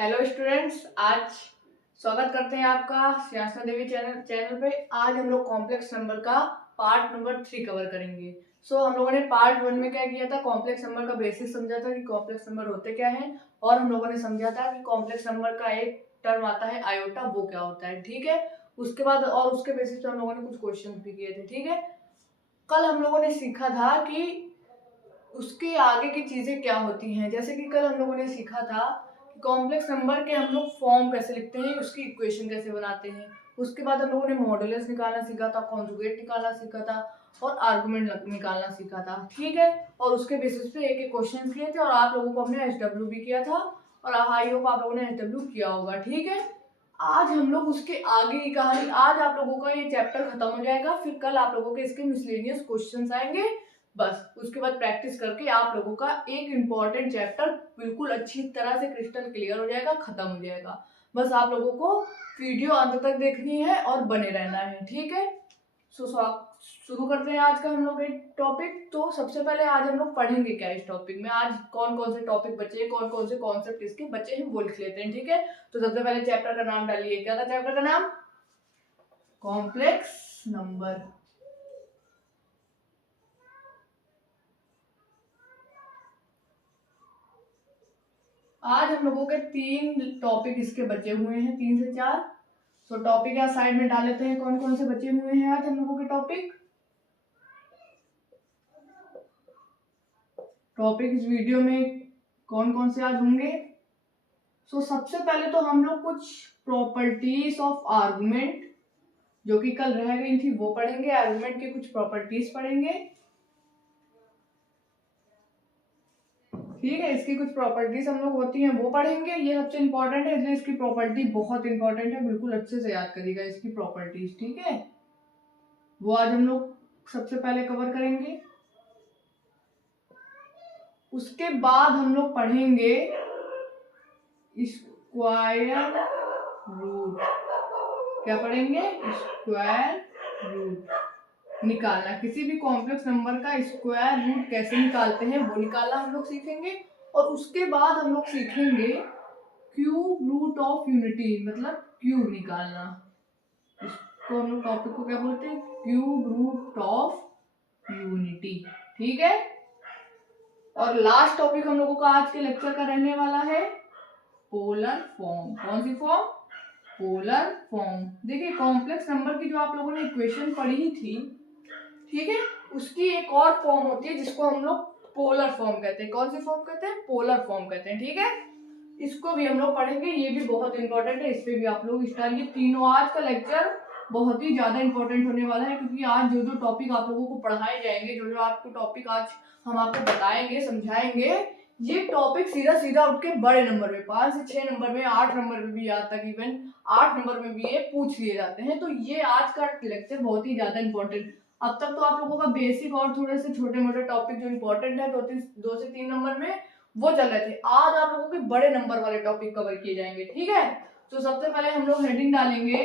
Hello students, आज स्वागत करते हैं आपका श्यासना देवी चैनल पे। आज हम लोग कॉम्प्लेक्स नंबर का पार्ट नंबर 3 कवर करेंगे। हम लोगों ने पार्ट 1 में क्या किया था, कॉम्प्लेक्स नंबर का बेसिस समझा था कि कॉम्प्लेक्स नंबर होते क्या हैं, और हम लोगों ने समझा था कि कॉम्प्लेक्स नंबर का एक टर्म आता है आयोटा, वो क्या होता है। ठीक है, उसके बाद और उसके बेसिस पे हम लोगों ने कुछ क्वेश्चन भी किए थे। ठीक है, कल हम लोगों ने सीखा था कि उसके आगे की चीजें क्या होती हैं। जैसे कि कल हम लोगों ने सीखा था कि कॉम्प्लेक्स नंबर के हम लोग फॉर्म कैसे लिखते हैं, उसकी इक्वेशन कैसे बनाते हैं। उसके बाद हम लोगों ने मॉडुलस निकालना सीखा था, कॉन्जुगेट निकालना सीखा था और आर्गुमेंट निकालना सीखा था। ठीक है, और उसके बेसिस पे एक एक क्वेश्चन किए थे और आप लोगों को हमने एसडब्ल्यू भी किया था और आई होप आप लोगों ने एसडब्ल्यू किया होगा। ठीक है, आज हम लोग उसके आगे की कहानी, आज आप लोगों का ये चैप्टर खत्म हो जाएगा, फिर कल आप लोगों के इसके मिसलेनियस क्वेश्चंस आएंगे। बस उसके बाद प्रैक्टिस करके आप लोगों का एक इम्पॉर्टेंट चैप्टर बिल्कुल अच्छी तरह से क्रिस्टल क्लियर हो जाएगा, खत्म हो जाएगा। बस आप लोगों को वीडियो अंत तक देखनी है और बने रहना है। ठीक है, शुरू करते हैं आज का हम लोग एक टॉपिक। तो सबसे पहले आज हम लोग पढ़ेंगे क्या इस टॉपिक में, आज कौन कौन से टॉपिक बचे हैं, कौन कौन से कॉन्सेप्ट इसके बचे हैं, वो लिख लेते हैं। ठीक है, तो सबसे पहले चैप्टर का नाम डालिए। क्या था चैप्टर का नाम? Complex number. आज हम लोगों के 3 टॉपिक इसके बचे हुए हैं, 3 से 4। टॉपिक या साइड में डाल लेते हैं, कौन कौन से बचे हुए हैं आज हम लोगों के टॉपिक। इस वीडियो में कौन कौन से आज होंगे। सबसे पहले तो हम लोग कुछ प्रॉपर्टीज ऑफ आर्गुमेंट जो कि कल रह गई थी वो पढ़ेंगे। आर्गुमेंट के कुछ प्रॉपर्टीज पढ़ेंगे। ठीक है, इसकी कुछ प्रॉपर्टीज हम लोग होती हैं वो पढ़ेंगे। ये सबसे इंपॉर्टेंट है, इसलिए इसकी प्रॉपर्टी बहुत इंपॉर्टेंट है, बिल्कुल अच्छे से याद करिएगा इसकी प्रॉपर्टीज। ठीक है, वो आज हम लोग सबसे पहले कवर करेंगे। उसके बाद हम लोग पढ़ेंगे स्क्वायर रूट। क्या पढ़ेंगे? स्क्वायर रूट निकालना, किसी भी कॉम्प्लेक्स नंबर का स्क्वायर रूट कैसे निकालते हैं वो निकालना हम लोग सीखेंगे। और उसके बाद हम लोग सीखेंगे क्यूब रूट ऑफ यूनिटी, मतलब क्यूब निकालना। इसको हम लोग टॉपिक को क्या बोलते हैं? Cube root of unity. ठीक है, और लास्ट टॉपिक हम लोगों का आज के लेक्चर का रहने वाला है पोलर फॉर्म। कौन सी फॉर्म? Polar form. देखिए, कॉम्प्लेक्स नंबर की जो आप लोगों ने इक्वेशन पढ़ी थी, ठीक है, उसकी एक और फॉर्म होती है जिसको हम लोग पोलर फॉर्म कहते हैं। कौन सी फॉर्म कहते हैं? पोलर फॉर्म कहते हैं। ठीक है, इसको भी हम लोग पढ़ेंगे, ये भी बहुत इंपॉर्टेंट है, इस पे भी आप लोग ये तीनों आज का लेक्चर बहुत ही ज्यादा इंपॉर्टेंट होने वाला है, क्योंकि आज जो जो टॉपिक आप लोगों को पढ़ाए जाएंगे, जो जो आपको टॉपिक आज हम आपको बताएंगे, समझाएंगे, ये टॉपिक सीधा सीधा उठ के बड़े नंबर में 5 से 6 नंबर में, 8 नंबर में भी, यहाँ तक इवन 8 नंबर में भी ये पूछ लिए जाते हैं। तो ये आज का लेक्चर बहुत ही ज्यादा इंपॉर्टेंट। अब तक तो आप लोगों का बेसिक और थोड़े से छोटे मोटे टॉपिक जो इंपॉर्टेंट है 2 से 3 नंबर में वो चल रहे थे। आज आप लोगों के बड़े नंबर वाले टॉपिक कवर किए जाएंगे। ठीक है, तो सबसे पहले हम लोग हेडिंग डालेंगे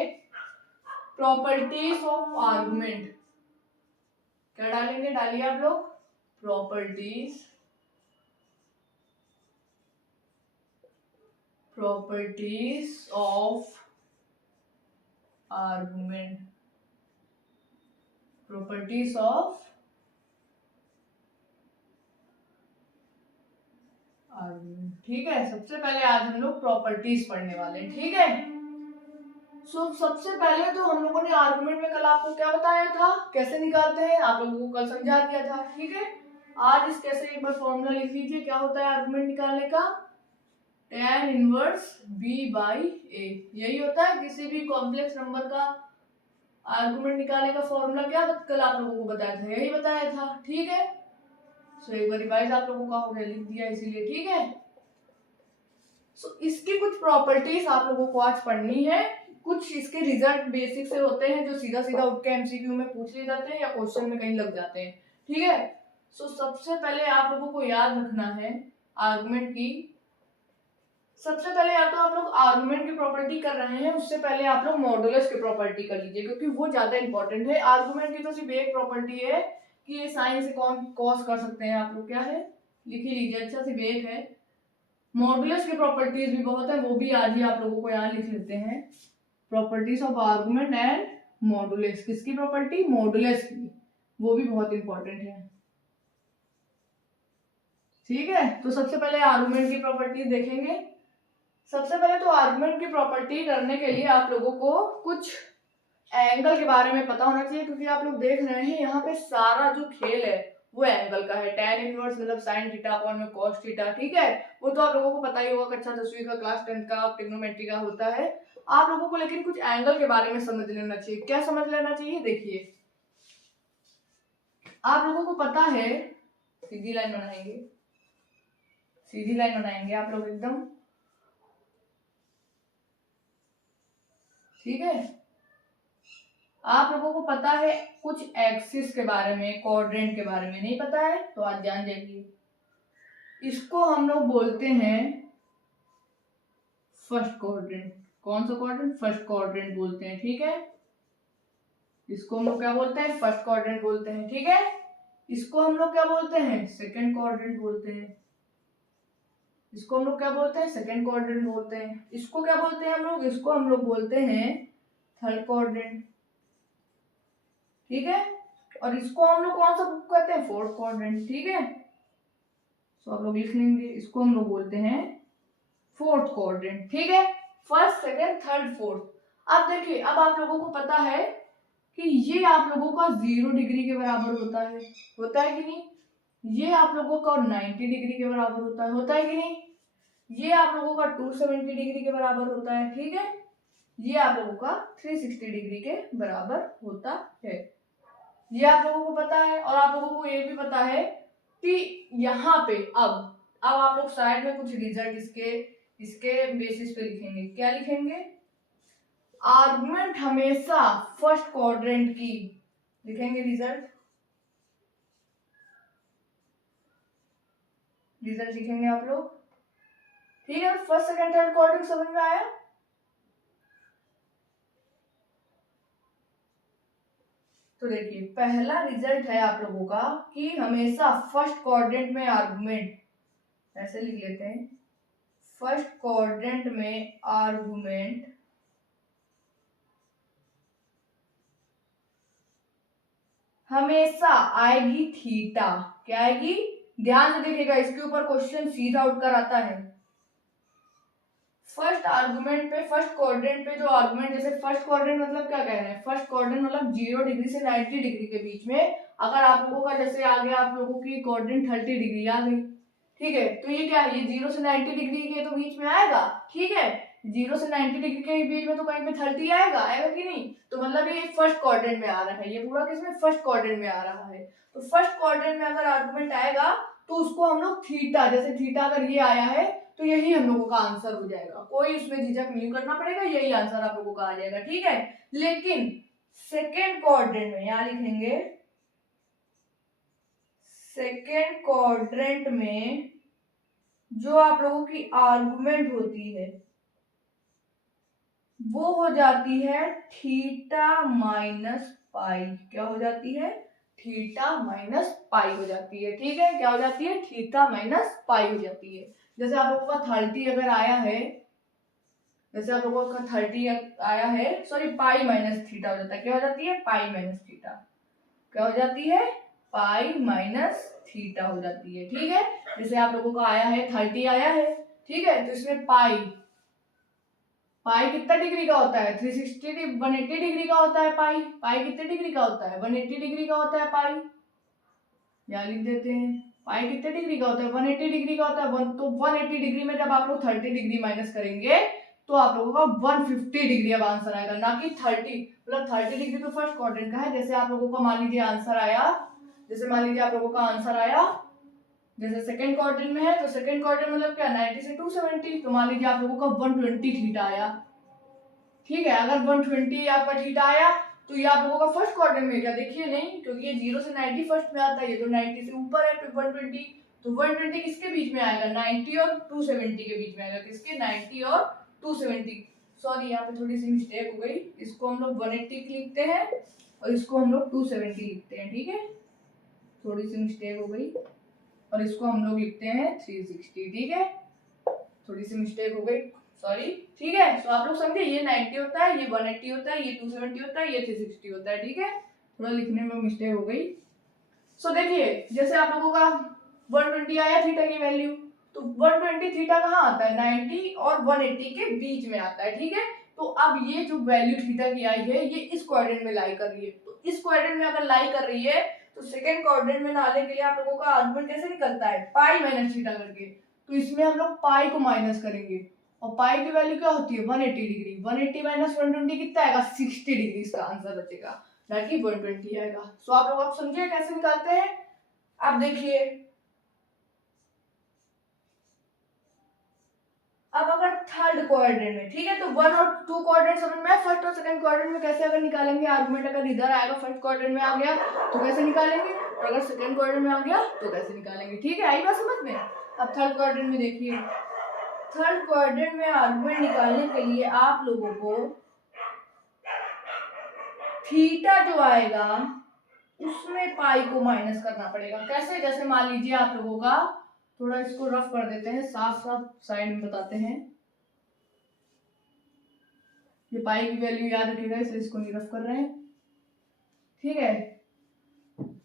प्रॉपर्टीज ऑफ आर्गुमेंट। क्या डालेंगे? डालिए आप लोग, properties of argument. Properties of argument. ठीक है, सबसे पहले आज हम लोग प्रॉपर्टीज पढ़ने वाले हैं। ठीक है, सबसे पहले तो हम लोगों ने आर्गुमेंट में कल आपको क्या बताया था, कैसे निकालते हैं, आप लोगों को कल समझा दिया था। ठीक है, आज इस कैसे एक बार फॉर्मूला लिख लीजिए। क्या होता है आर्गुमेंट निकालने का? tan inverse b by a। यही होता है किसी भी कॉम्प्लेक्स नंबर का आर्गुमेंट निकालने का फॉर्मूला। क्या कल आप लोगों को बताया था? यही बताया था। ठीक है, एक बार रिवाइज आप लोगों का हो गया, लिख दिया इसीलिए। ठीक है, इसकी कुछ प्रॉपर्टीज आप लोगों को आज पढ़नी है। कुछ इसके रिजल्ट बेसिक से होते हैं जो सीधा सीधा उठ के एमसीक्यू में पूछ लिए जाते हैं या क्वेश्चन में कहीं लग जाते हैं। ठीक है, सबसे पहले आप लोगों को याद रखना है आर्गुमेंट की। सबसे पहले या तो आप लोग आर्गुमेंट की प्रॉपर्टी कर रहे हैं, उससे पहले आप लोग मॉडुलस की प्रॉपर्टी कर लीजिए, क्योंकि वो ज्यादा इंपॉर्टेंट है। आर्गुमेंट की तो सिर्फ एक प्रॉपर्टी है कि ये साइन से कौन कॉस कर सकते हैं आप लोग। क्या है? लिख ही लीजिए, अच्छा सिर्फ एक है, मॉडुलस की प्रॉपर्टीज भी बहुत है, वो भी आज ही आप लोगों को यहाँ लिख लेते हैं। Properties of argument and modulus, किसकी प्रॉपर्टी? मॉडुलस की, वो भी बहुत इंपॉर्टेंट है। ठीक है, तो सबसे पहले आर्गुमेंट की प्रॉपर्टी देखेंगे। सबसे पहले तो आर्गुमेंट की प्रॉपर्टी करने के लिए आप लोगों को कुछ एंगल के बारे में पता होना चाहिए, क्योंकि आप लोग देख रहे हैं यहाँ पे सारा जो खेल है वो एंगल का है। tan इनवर्स मतलब sin थीटा अपॉन में cos थीटा, ठीक है, वो तो आप लोगों को पता ही होगा, कक्षा 10वीं का, क्लास 10 का ट्रिग्नोमेट्री का होता है। आप लोगों को लेकिन कुछ एंगल के बारे में समझ लेना चाहिए। क्या समझ लेना चाहिए? देखिए, आप लोगों को पता है, सीधी लाइन बनाएंगे, सीधी लाइन बनाएंगे आप लोग एकदम, ठीक है। आप लोगों को पता है कुछ एक्सिस के बारे में, कोऑर्डिनेट के बारे में नहीं पता है तो आज जान जाइए। इसको हम लोग बोलते हैं फर्स्ट कोऑर्डिनेट। कौन सा कोऑर्डिनेट? फर्स्ट कोऑर्डिनेट बोलते हैं, ठीक है। इसको हम लोग क्या बोलते हैं? फर्स्ट कोऑर्डिनेट बोलते हैं, ठीक है। इसको हम लोग क्या बोलते हैं? सेकंड कोऑर्डिनेट बोलते हैं। इसको हम लोग क्या बोलते हैं? सेकंड कोऑर्डिनेट बोलते हैं। इसको क्या बोलते हैं हम लोग? इसको हम लोग बोलते हैं थर्ड कोऑर्डिनेट, ठीक है। और इसको हम लोग कौन सा कहते हैं? फोर्थ कोऑर्डिनेट, ठीक है। तो आप लोग लिख लेंगे, इसको हम लोग बोलते हैं फोर्थ कोऑर्डिनेट, ठीक है। First, second, third, fourth. अब देखिए, अब आप लोगों को पता है कि ये आप लोगों का 0 डिग्री के बराबर होता है कि नहीं? ये आप लोगों का 90 डिग्री के बराबर होता है कि नहीं? ये आप लोगों का 270 डिग्री के बराबर होता है, ठीक है। ये आप लोगों का 360 डिग्री के बराबर होता है, ये आप लोगों को पता है। और आप लोगों को ये भी पता है कि यहाँ पे अब आप लोग साइड में कुछ रिजल्ट इसके बेसिस पे लिखेंगे। क्या लिखेंगे? आर्गुमेंट हमेशा फर्स्ट क्वाड्रेंट की लिखेंगे, रिजल्ट लिखेंगे आप लोग, ठीक है। फर्स्ट, सेकंड, थर्ड क्वाड्रेंट समझ में आया? तो देखिए, पहला रिजल्ट है आप लोगों का कि हमेशा फर्स्ट क्वाड्रेंट में आर्गुमेंट, ऐसे लिख लेते हैं, फर्स्ट क्वाड्रेंट में आर्गुमेंट हमेशा आएगी थीटा। क्या आएगी? ध्यान से देखिएगा, इसके ऊपर क्वेश्चन सीधा उठकर आता है। फर्स्ट आर्गुमेंट पे, फर्स्ट क्वाड्रेंट पे जो आर्गुमेंट, जैसे फर्स्ट क्वाड्रेंट मतलब क्या कह रहे हैं? फर्स्ट क्वाड्रेंट मतलब 0 डिग्री से 90 डिग्री के बीच में। अगर आप लोगों का जैसे आ गया, आप लोगों की क्वाड्रेंट 30 डिग्री आ गई, ठीक है, तो ये क्या है? ये 0 से 90 डिग्री के तो बीच में आएगा, ठीक है। 0 से 90 डिग्री के बीच में तो कहीं पे 30 आएगा कि नहीं? तो मतलब ये फर्स्ट क्वाड्रेंट में आ रहा है, ये पूरा किसमें? फर्स्ट क्वाड्रेंट में आ रहा है। तो फर्स्ट क्वाड्रेंट में अगर आर्गुमेंट आएगा तो उसको हम लोग थीटा, जैसे थीटा अगर ये आया है तो यही हम लोगों का आंसर हो जाएगा, कोई उसमें झिझक नहीं करना पड़ेगा, यही आंसर आप लोगों का आ जाएगा, ठीक है। लेकिन सेकेंड क्वाड्रेंट में यहां लिखेंगे, सेकेंड क्वाड्रेंट में जो आप लोगों की आर्गुमेंट होती है वो हो जाती है थीटा माइनस पाई। क्या हो जाती है? थीटा माइनस पाई हो जाती है, ठीक है। क्या हो जाती है? थीटा माइनस पाई हो जाती है। जैसे आप लोगों का 30 अगर आया है, जैसे आप लोगों का 30 आया है, सॉरी, पाई माइनस थीटा हो जाता है। क्या हो जाती है? Pi minus theta. क्या हो जाती है? पाई माइनस थीटा हो जाती है, ठीक है। जैसे आप लोगों का आया है 30 आया है, ठीक है, तो इसमें पाई कितना डिग्री का होता है? 180 डिग्री का होता है पाई। पाई कितने डिग्री का होता है? 180 डिग्री का होता है पाई। यहाँ लिख देते हैं, पाई कितने डिग्री का होता है? 180 डिग्री का होता है। तो 180 डिग्री में जब आप लोग 30 डिग्री माइनस करेंगे तो आप लोगों का 150 डिग्री अब आंसर आएगा, ना कि 30। मतलब 30 डिग्री तो फर्स्ट क्वाड्रेंट का है। जैसे आप लोगों का मान लीजिए आंसर आया, जैसे मान लीजिए आप लोगों का आंसर आया, जैसे सेकंड क्वाड्रेंट में है तो सेकंड क्वाड्रेंट मतलब क्या? 90 से 270, तो मान लीजिए आप लोगों का 120 थीटा आया, ठीक है। अगर 120 आपका थीटा आया तो ये आप लोगों का फर्स्ट क्वाड्रेंट में, क्या देखिए नहीं, क्योंकि ये 0 से 90 फर्स्ट में आता है, ये तो 90 से ऊपर है, तो 120, तो 120 किसके बीच में आएगा? 90 और 270 के बीच में आएगा। किसके? 90 और 270। सॉरी, यहाँ पे थोड़ी सी मिस्टेक हो गई, इसको हम लोग 180 लिखते हैं और इसको हम लोग 270 लिखते हैं, ठीक है, थोड़ी सी मिस्टेक हो गई। और इसको हम लोग लिखते हैं 360, ठीक है। थोड़ी सी मिस्टेक हो गई, सॉरी। ठीक है, तो आप लोग समझे, ये 90 होता है, ये 180 होता है, ये 270 होता है, ये 360 होता है। ठीक है, थोड़ा लिखने में मिस्टेक हो गई। सो देखिए, जैसे आप लोगों का 120 आया थीटा की वैल्यू, तो 120 थीटा कहाँ आता है, 90 और 180 के बीच में आता है। ठीक है, तो अब ये जो वैल्यू थीटा की आई है, ये इस क्वाड्रेंट में लाई कर रही है। तो इस क्वाड्रेंट में अगर लाई कर रही है, तो सेकंड क्वाड्रेंट में लाने के लिए आप लोगों का आर्गुमेंट कैसे निकलता है, पाई माइनस थीटा करके। तो इसमें हम लोग पाई को माइनस करेंगे, और पाई की वैल्यू क्या होती है, 180 डिग्री। 180 माइनस 120 कितना आएगा, 60 डिग्री। इसका आंसर बचेगा, ना कि 120 आएगा। सो आप लोग समझिए कैसे निकालते हैं। अब देखिए, अब अगर थर्ड क्वाड्रेंट में, ठीक है, तो 1 और 2 क्वाड्रेंट समझ में, फर्स्ट और सेकंड क्वाड्रेंट में कैसे अगर निकालेंगे आर्गुमेंट, अगर इधर आएगा फर्स्ट क्वाड्रेंट में आ गया तो कैसे निकालेंगे, और अगर सेकंड क्वाड्रेंट में आ गया तो कैसे निकालेंगे। ठीक है, आई बात समझ में। अब थर्ड क्वाड्रेंट में देखिए, थर्ड क्वाड्रेंट में आर्गुमेंट निकालने के लिए आप लोगों को थीटा जो आएगा उसमें पाई को माइनस करना पड़ेगा। कैसे, जैसे मान लीजिए आप लोगों का, थोड़ा इसको रफ कर देते हैं, साफ साफ साइड में बताते हैं। ये पाई की वैल्यू याद रखिएगा, इसलिए इसको नहीं रफ कर रहे हैं। ठीक है,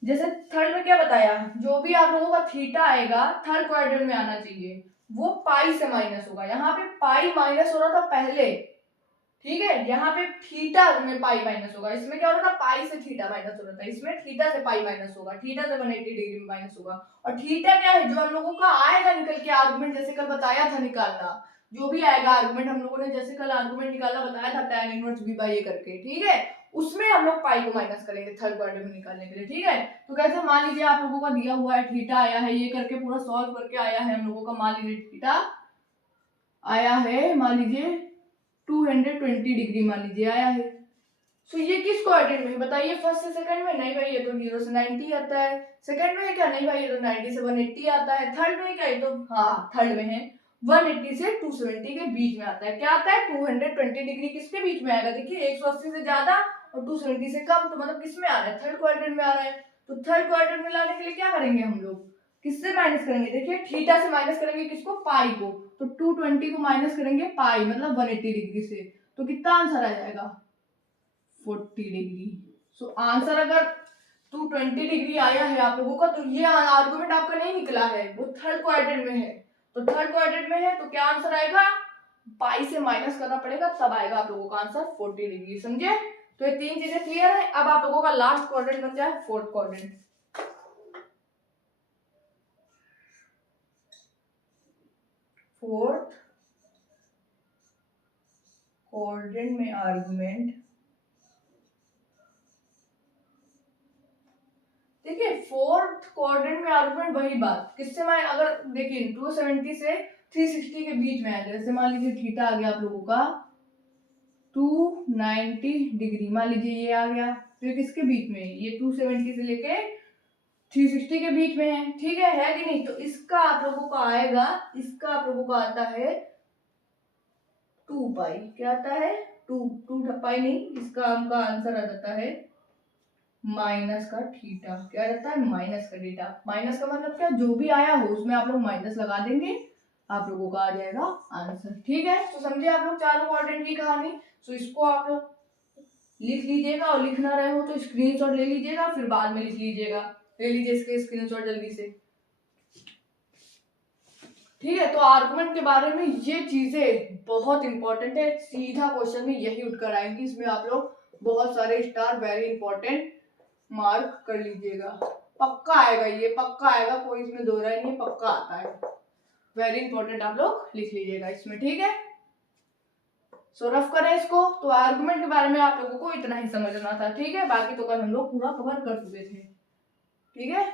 जैसे थर्ड में क्या बताया, जो भी आप लोगों का थीटा आएगा थर्ड क्वाड्रेंट में आना चाहिए, वो पाई से माइनस होगा। यहाँ पे पाई माइनस हो रहा था पहले, ठीक है, यहाँ पे थीटा में पाई माइनस होगा। इसमें क्या हो रहा था, पाई से थीटा माइनस हो रहा था, इसमें थीटा से पाई माइनस होगा, थीटा से 180 डिग्री में माइनस होगा। और थीटा क्या है, जो हम लोगों का आएगा निकल के आर्गुमेंट, जैसे कल बताया था निकालना, जो भी आएगा आर्गुमेंट, हम लोगों ने जैसे कल आर्गुमेंट निकालना बताया था tan inverse b by a करके। ठीक है, उसमें हम लोग पाई को माइनस करेंगे थर्ड क्वाड्रेंट में निकालने के लिए। ठीक है, तो कैसे, मान लीजिए आप लोगों का दिया हुआ है थीटा आया है, ये करके पूरा सॉल्व करके आया है हम लोगों का, मान लीजिए थीटा आया है, मान लीजिए 220 डिग्री मान लीजिए आया है। सो ये किस क्वाड्रेंट में बताइए, फर्स्ट से सेकंड में, नहीं भाई ये तो 0 से 90 आता है। सेकंड में है क्या, नहीं भाई ये तो 90 से 180 आता है। थर्ड में क्या है, तो हाँ थर्ड में है, 180 से 270 के बीच में आता है। क्या आता है, 220 डिग्री किसके बीच में आएगा, देखिए 180 से ज्यादा और 270 से कम, तो मतलब किस में आ रहा है, थर्ड क्वाड्रेंट में आ रहा है। तो थर्ड क्वाड्रेंट में लाने के लिए क्या करेंगे हम लोग, किससे माइनस करेंगे, देखिए थीटा से माइनस करेंगे, किसको, पाई को। तो 220 को माइनस करेंगे पाई मतलब 180 डिग्री से, तो कितना आंसर आ जाएगा, 40 डिग्री। सो आंसर अगर 220 डिग्री आया है आप लोगों का, तो ये आर्गुमेंट आपका नहीं निकला है, वो थर्ड क्वाड्रेंट में है। तो थर्ड क्वाड्रेंट में है तो क्या आंसर आएगा, पाई से माइनस करना पड़ेगा, तब आएगा आप लोगों का आंसर 40 डिग्री। समझे, तो ये तीन चीजें क्लियर है। अब आप लोगों का लास्ट क्वाड्रेंट बचा है फोर्थ क्वाड्रेंट। फोर्थ क्वाड्रेंट में आर्गुमेंट, देखिए फोर्थ क्वाड्रेंट में आर्गुमेंट वही बात, किससे मैं अगर देखिए 270 से 360 के बीच में है, जैसे मान लीजिए थीटा आ गया आप लोगों का 290 डिग्री, मान लीजिए ये आ गया, तो ये किसके बीच में है, ये 270 से लेके 360 के बीच में है। ठीक है कि नहीं, तो इसका आप लोगों का आएगा, इसका आप लोगों का आता है 2 पाई, क्या आता है, 2 पाई नहीं, इसका आपका आंसर आ जाता है माइनस का थीटा। क्या रहता है, माइनस का थीटा। माइनस का मतलब क्या, जो भी आया हो उसमें आप लोग माइनस लगा देंगे, आप लोगों का आ जाएगा आंसर। ठीक है, तो समझे आप लोग चारों क्वाड्रेंट की कहानी। तो इसको आप लोग लिख लीजिएगा, और लिखना रहे हो तो स्क्रीनशॉट ले लीजिएगा, फिर बाद में लिख लीजिएगा, ले लीजिए इसके स्क्रीनशॉट जल्दी से। ठीक है, तो आर्गुमेंट के बारे में ये चीजें बहुत इंपॉर्टेंट है, सीधा क्वेश्चन में यही उठकर आएंगी, इसमें आप लोग बहुत सारे स्टार वेरी इंपॉर्टेंट मार्क कर लीजिएगा, पक्का आएगा, ये पक्का आएगा, कोई इसमें दो राय नहीं, पक्का आता है, वेरी इंपॉर्टेंट आप लोग लिख लीजिएगा इसमें। ठीक है, सो रफ करें इसको, तो आर्गुमेंट के बारे में आप लोगों को इतना ही समझना था। ठीक है, बाकी तो कल हम लोग पूरा कवर कर चुके थे। ठीक है,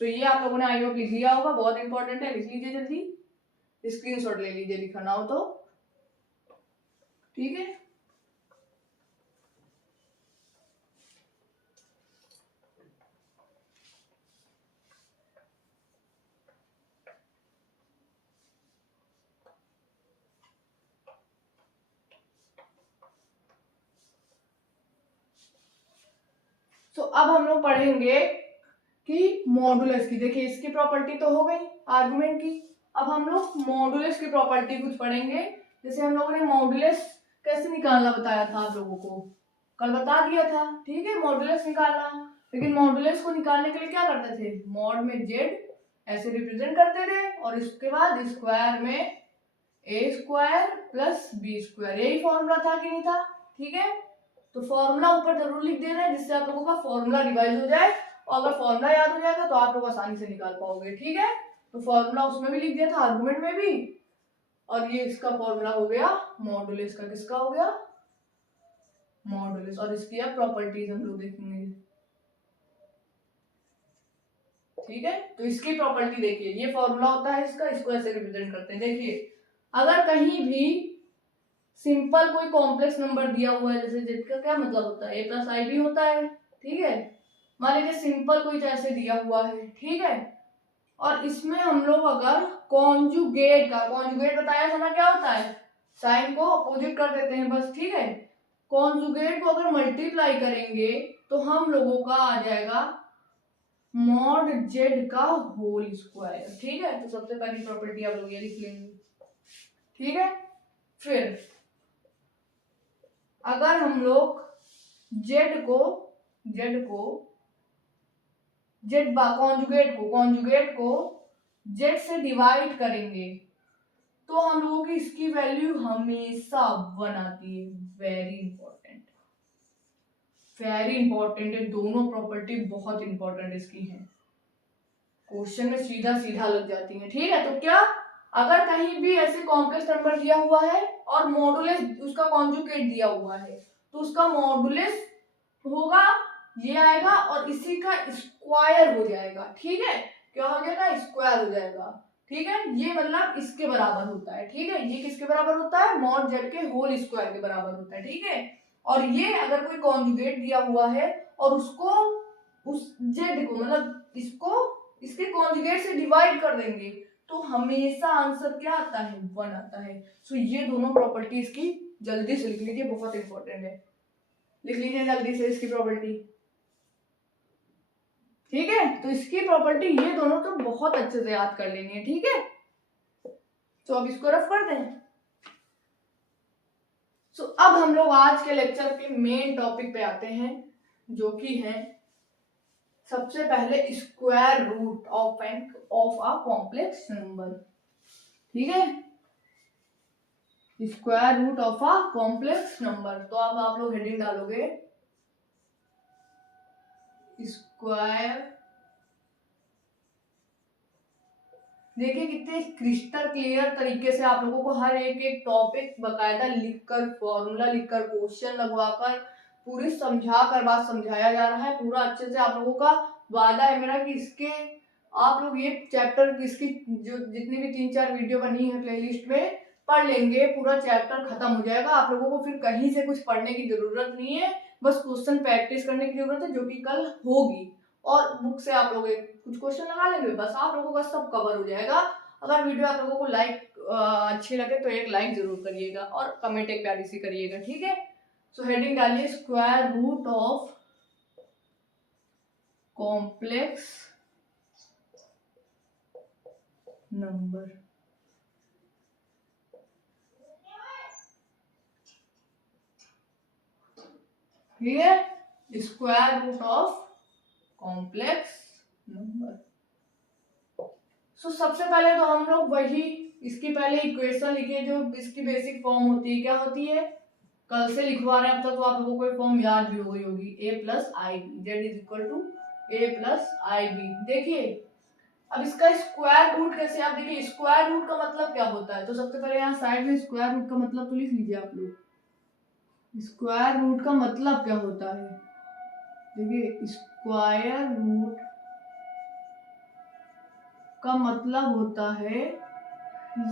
सो ये आप लोगों ने आई होप लिख लिया होगा, बहुत इंपॉर्टेंट है, लिख लीजिए जल्दी, स्क्रीनशॉट ले लीजिए लिखना हो तो। ठीक है, तो अब हम लोग पढ़ेंगे कि मॉडुलस की। देखिए इसकी प्रॉपर्टी तो हो गई आर्गुमेंट की, अब हम लोग मॉडुलस की प्रॉपर्टी कुछ पढ़ेंगे। जैसे हम लोगों ने मॉडुलस कैसे निकालना बताया था आप लोगों को, कल बता दिया था, ठीक है, मॉडुलस निकालना। लेकिन मॉडुलस को निकालने के लिए क्या करते थे, मॉड में जेड ऐसे रिप्रेजेंट करते थे और इसके बाद स्क्वायर में A square plus B square, यही फॉर्मूला था कि नहीं था, ठीक है। तो फॉर्मूला ऊपर जरूर लिख देना है जिससे आप लोगों का फॉर्मूला रिवाइज हो जाए, और अगर फॉर्मूला याद हो जाएगा तो आप लोग आसानी से निकाल पाओगे, ठीक है। तो फॉर्मूला उसमें भी लिख दिया था, आर्गुमेंट में भी, और ये इसका फॉर्मूला हो गया मॉडुलस का, किसका हो गया, मॉडुलस। और इसकी अब प्रॉपर्टीज हम लोग देखेंगे, ठीक है। तो इसकी प्रॉपर्टी देखिए, ये फॉर्मूला होता है इसका, इसको ऐसे रिप्रेजेंट करते हैं। देखिए अगर कहीं भी सिंपल कोई कॉम्प्लेक्स नंबर दिया हुआ है, जैसे जेड का क्या मतलब होता है, ए प्लस आई बी होता है, ठीक है। मान लीजिए सिंपल कोई ऐसे दिया हुआ है, ठीक है, और इसमें हम लोग अगर कॉन्जुगेट का, कॉन्जुगेट बताया था ना क्या होता है, साइन को अपोजिट कर देते हैं बस, ठीक है। कॉन्जुगेट को अगर मल्टीप्लाई करेंगे तो हम लोगों का आ जाएगा मॉड जेड का होल स्क्वायर, ठीक है। तो सबसे पहली प्रॉपर्टी आप लोग ये लिख लेंगे, ठीक है। फिर अगर हम लोग जेड को कॉन्जुगेट को जेड से डिवाइड करेंगे तो हम लोगों की इसकी वैल्यू हमेशा 1 आती है। वेरी इंपॉर्टेंट है, दोनों प्रॉपर्टी बहुत इंपॉर्टेंट इसकी हैं, क्वेश्चन में सीधा सीधा लग जाती है, ठीक है। तो क्या, अगर कहीं भी ऐसे कॉम्प्लेक्स नंबर दिया हुआ है और मॉडुलस उसका कॉन्जुगेट दिया हुआ है तो उसका मॉडुलस होगा ये आएगा और इसी का स्क्वायर हो जाएगा, ठीक है। क्या हो जाएगा, स्क्वायर हो जाएगा, ठीक है। ये मतलब इसके बराबर होता है, ठीक है। ये किसके बराबर होता है, मॉड जेड के होल स्क्वायर के बराबर होता है, ठीक है। और ये अगर कोई कॉन्जुगेट दिया हुआ है और उसको उस जेड को मतलब इसको इसके कॉन्जुगेट से डिवाइड कर देंगे तो हमेशा आंसर क्या आता है, 1 आता है। सो ये दोनों प्रॉपर्टी इसकी जल्दी से लिख लीजिए, बहुत इंपॉर्टेंट है, लिख लीजिए जल्दी से इसकी प्रॉपर्टी, ठीक है। तो इसकी प्रॉपर्टी ये दोनों तो बहुत अच्छे से याद कर लेनी है, ठीक है। तो अब इसको रफ कर दें। सो अब हम लोग आज के लेक्चर के मेन टॉपिक पे आते हैं, जो कि है सबसे पहले square root of a complex number, ठीक है, square root of a complex number. तो अब आप लोग हेडिंग डालोगे स्क्वायर, देखिए कितने क्रिस्टल क्लियर तरीके से आप लोगों को हर एक एक टॉपिक बकायदा लिखकर, फॉर्मूला लिखकर, क्वेश्चन लगवाकर, पूरी समझा कर बात समझाया जा रहा है पूरा अच्छे से। आप लोगों का वादा है मेरा कि इसके आप लोग ये चैप्टर इसकी जो जितनी भी 3-4 वीडियो बनी है प्लेलिस्ट में पढ़ लेंगे, पूरा चैप्टर खत्म हो जाएगा। आप लोगों को फिर कहीं से कुछ पढ़ने की जरूरत नहीं है, बस क्वेश्चन प्रैक्टिस करने की जरूरत है, जो कि कल होगी। और बुक से आप लोग कुछ क्वेश्चन लगा लेंगे, बस आप लोगों का सब कवर हो जाएगा। अगर वीडियो आप लोगों को अच्छी लगे तो एक लाइक जरूर करिएगा और कमेंट एक प्यारी सी करिएगा, ठीक है। सो हेडिंग डालिए square root of complex number, ठीक है, square root of complex number. So सबसे पहले तो हम लोग वही इसकी पहले इक्वेशन लिखे जो इसकी बेसिक फॉर्म होती है, क्या होती है, कल से लिखवा रहे हैं अब तक तो आप लोगों को फॉर्म याद भी हो गई होगी, a plus i b, z is equal to a plus i b. देखिए अब इसका स्क्वायर रूट कैसे, आप देखिए स्क्वायर रूट का मतलब क्या होता है, तो सबसे पहले यहाँ साइड में स्क्वायर रूट का मतलब तो लिख लीजिए आप लोग। स्क्वायर रूट का मतलब क्या होता है, देखिए स्क्वायर रूट का मतलब होता है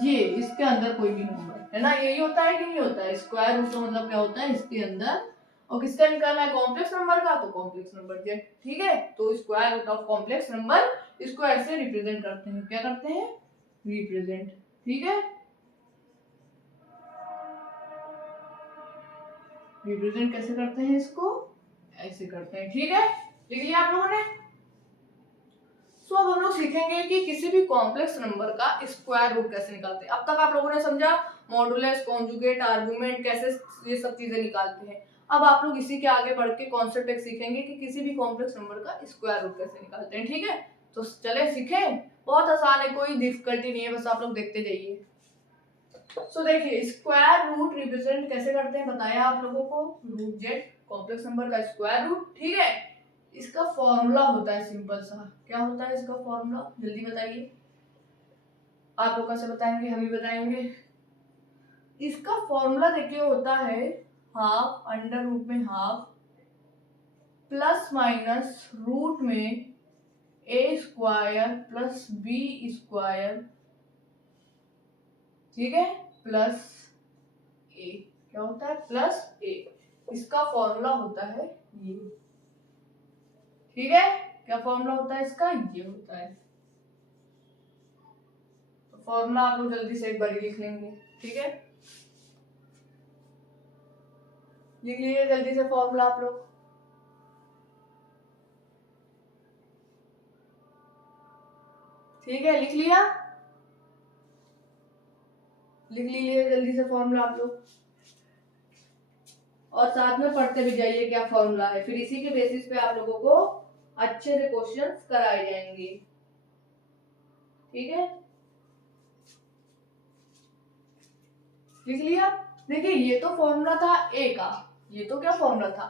ये इसके अंदर कोई भी नंबर है ना, यही होता है कि नहीं होता है। स्क्वायर रूट का मतलब क्या होता है, इसके अंदर, और किसका निकालना है, कॉम्प्लेक्स नंबर का, तो कॉम्प्लेक्स नंबर जेड, ठीक है। तो square root of complex number इसको ऐसे रिप्रेजेंट करते हैं, क्या करते हैं, रिप्रेजेंट, ठीक है, रिप्रेजेंट कैसे करते हैं इसको, ऐसे करते हैं, ठीक है। लिख लिया आप लोगों ने। सो अब हम लोग सीखेंगे कि किसी भी कॉम्प्लेक्स नंबर का स्क्वायर रूट कैसे निकालते हैं। अब तक आप लोगों ने समझा मॉडुलस, कॉन्जुगेट, आर्गुमेंट कैसे ये सब चीजें निकालते हैं। अब आप लोग इसी के आगे बढ़ के कॉन्सेप्ट एक सीखेंगे कि किसी भी कॉम्प्लेक्स नंबर का स्क्वायर रूट कैसे निकालते हैं। ठीक है, तो चले सीखें। बहुत आसान है, कोई डिफिकल्टी नहीं है, बस आप लोग देखते जाइए। सो देखिए स्क्वायर रूट रिप्रेजेंट कैसे करते हैं बताया आप लोगों को, रूट जेड कॉम्प्लेक्स नंबर का स्क्वायर रूट। ठीक है, इसका फॉर्मूला होता है सिंपल सा। क्या होता है इसका फॉर्मूला, जल्दी बताइए। आप लोग कैसे बताएंगे, हम ही बताएंगे। इसका फॉर्मूला देखिए होता है हाफ अंडर रूट में हाफ प्लस माइनस रूट में A square plus B square, ठीक है, प्लस ए। क्या होता है, प्लस ए। इसका फॉर्मूला होता है ये। ठीक है, क्या फॉर्मूला होता है इसका, ये होता है। तो फॉर्मूला आप लोग जल्दी से एक बार लिख लेंगे। ठीक है, लिख लीजिए जल्दी से फॉर्मूला आप लोग। ठीक है, लिख लिया, लिख लीजिए जल्दी से फॉर्मूला आप लोग, और साथ में पढ़ते भी जाइए क्या फॉर्मूला है। फिर इसी के बेसिस पे आप लोगों को अच्छे से क्वेश्चंस कराए जाएंगे। ठीक है, लिख लिया। देखिए ये तो फॉर्मूला था ए का, ये तो क्या फॉर्मूला था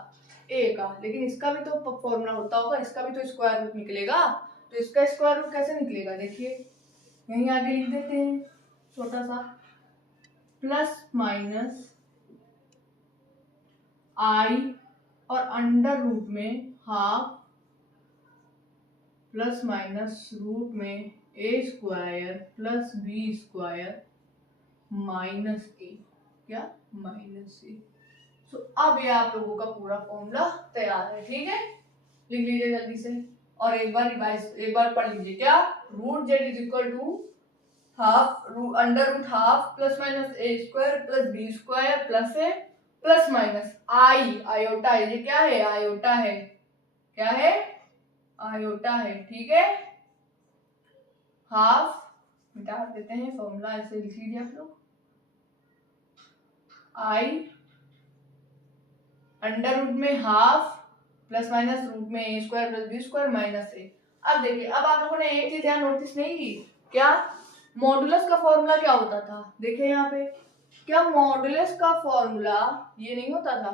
ए का, लेकिन इसका भी तो फॉर्मूला होता होगा, इसका भी तो स्क्वायर रूट निकलेगा। तो इसका स्क्वायर रूट कैसे निकलेगा, देखिए यहीं आगे लिख देते हैं छोटा सा, प्लस माइनस आई और अंडर रूट में हाफ प्लस माइनस रूट में A square plus B square minus A, क्या माइनस ए। सो अब ये आप लोगों का पूरा फॉर्मूला तैयार है। ठीक है, लिख लीजिए जल्दी से, और एक बार रिवाइज, एक बार पढ़ लीजिए। क्या, root z is equal to half under root half plus minus a square plus B square plus A plus minus i, iota है, ये क्या है, आयोटा है, क्या है, आयोटा है। ठीक है, हाफ मिटा देते हैं, फॉर्मूला ऐसे लिख लीजिए आप लोग, आई अंडर रूट में हाफ प्लस माइनस रूट में A square plus B square minus A. अब देखिए, अब आप लोगों ने एक चीज यहाँ नोटिस नहीं की, क्या मॉडुलस का फॉर्मूला क्या होता था, देखिए यहाँ पे, क्या मॉडुलस का फॉर्मूला ये नहीं होता था,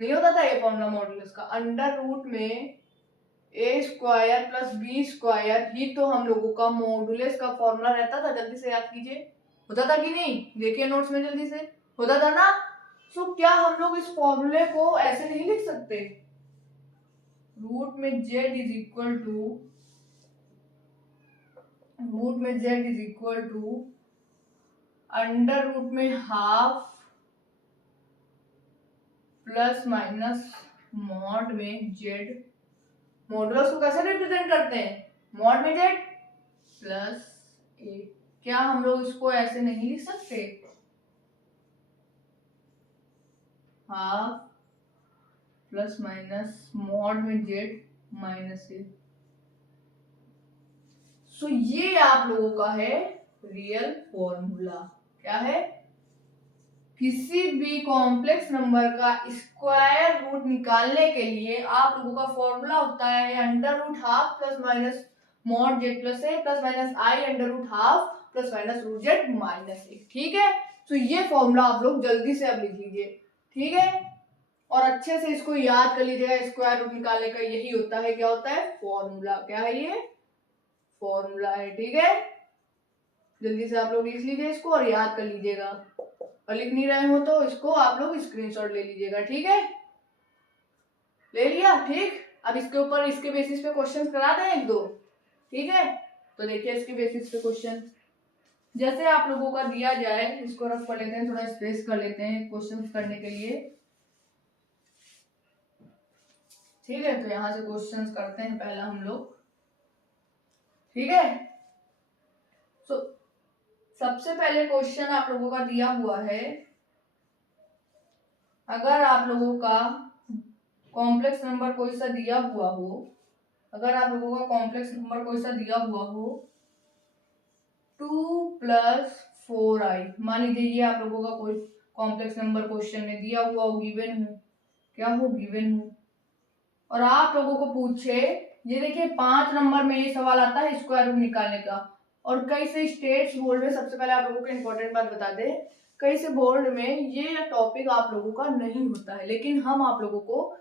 नहीं होता था ये फॉर्मूला मॉडुलस का, अंडर रूट में A square plus B square ही तो हम लोगों का मॉडुलस का फॉर्मूला रहता था। जल्दी से याद कीजिए, होता था कि नहीं, देखिए नोट्स में जल्दी से, होता था ना। सो क्या हम लोग इस फॉर्मूले को ऐसे नहीं लिख सकते, रूट में z is equal to, root में z is equal to under root में हाफ प्लस माइनस मॉड में z। मॉडुलस को कैसे रिप्रेजेंट करते हैं, मॉड में z प्लस a। क्या हम लोग इसको ऐसे नहीं लिख सकते, हाफ प्लस माइनस मॉड में z माइनस a। सो ये आप लोगों का है रियल फॉर्मूला। क्या है, किसी भी कॉम्प्लेक्स नंबर का स्क्वायर रूट निकालने के लिए आप लोगों का फॉर्मूला होता है under root half plus minus mod Z plus A plus minus I under root half plus minus root Z minus A. ठीक है, तो ये फॉर्मूला आप लोग जल्दी से अब लिख लीजिए। ठीक है, और अच्छे से इसको याद कर लीजिएगा, स्क्वायर रूट निकालने का यही होता है, क्या होता है, फॉर्मूला। क्या है ये, फॉर्मूला है। ठीक है, जल्दी से आप लोग लिख लीजिए इसको और याद कर लीजिएगा, और लिख नहीं रहे हो तो इसको आप लोग स्क्रीनशॉट ले लीजिएगा। ठीक है, ले लिया, ठीक। अब इसके ऊपर इसके बेसिस पे क्वेश्चन करा दें एक दो। ठीक है, तो देखिए इसके बेसिस पे क्वेश्चन जैसे आप लोगों का दिया जाए, इसको रफ कर लेते हैं, थोड़ा स्पेस कर लेते हैं क्वेश्चन करने के लिए। ठीक है, तो यहां से क्वेश्चंस करते हैं पहला हम लोग। ठीक है, तो सबसे पहले क्वेश्चन आप लोगों का दिया हुआ है, अगर आप लोगों का कॉम्प्लेक्स नंबर कोई सा दिया हुआ हो, अगर आप लोगों का कॉम्प्लेक्स नंबर कोई सा दिया हुआ हो 2+4i, मान लीजिए ये आप लोगों का कोई कॉम्प्लेक्स नंबर क्वेश्चन में दिया हुआ हो, गिवन हो, क्या हो, गिवन हो, और आप लोगों को पूछे, ये देखिए 5 नंबर में ये सवाल आता है स्क्वायर रूट निकालने का, और कई से स्टेट्स बोर्ड में, सबसे पहले आप लोगों को इंपॉर्टेंट बात बता दें, कई से बोर्ड में ये टॉपिक आप लोगों का नहीं होता है, लेकिन हम आप लोगों को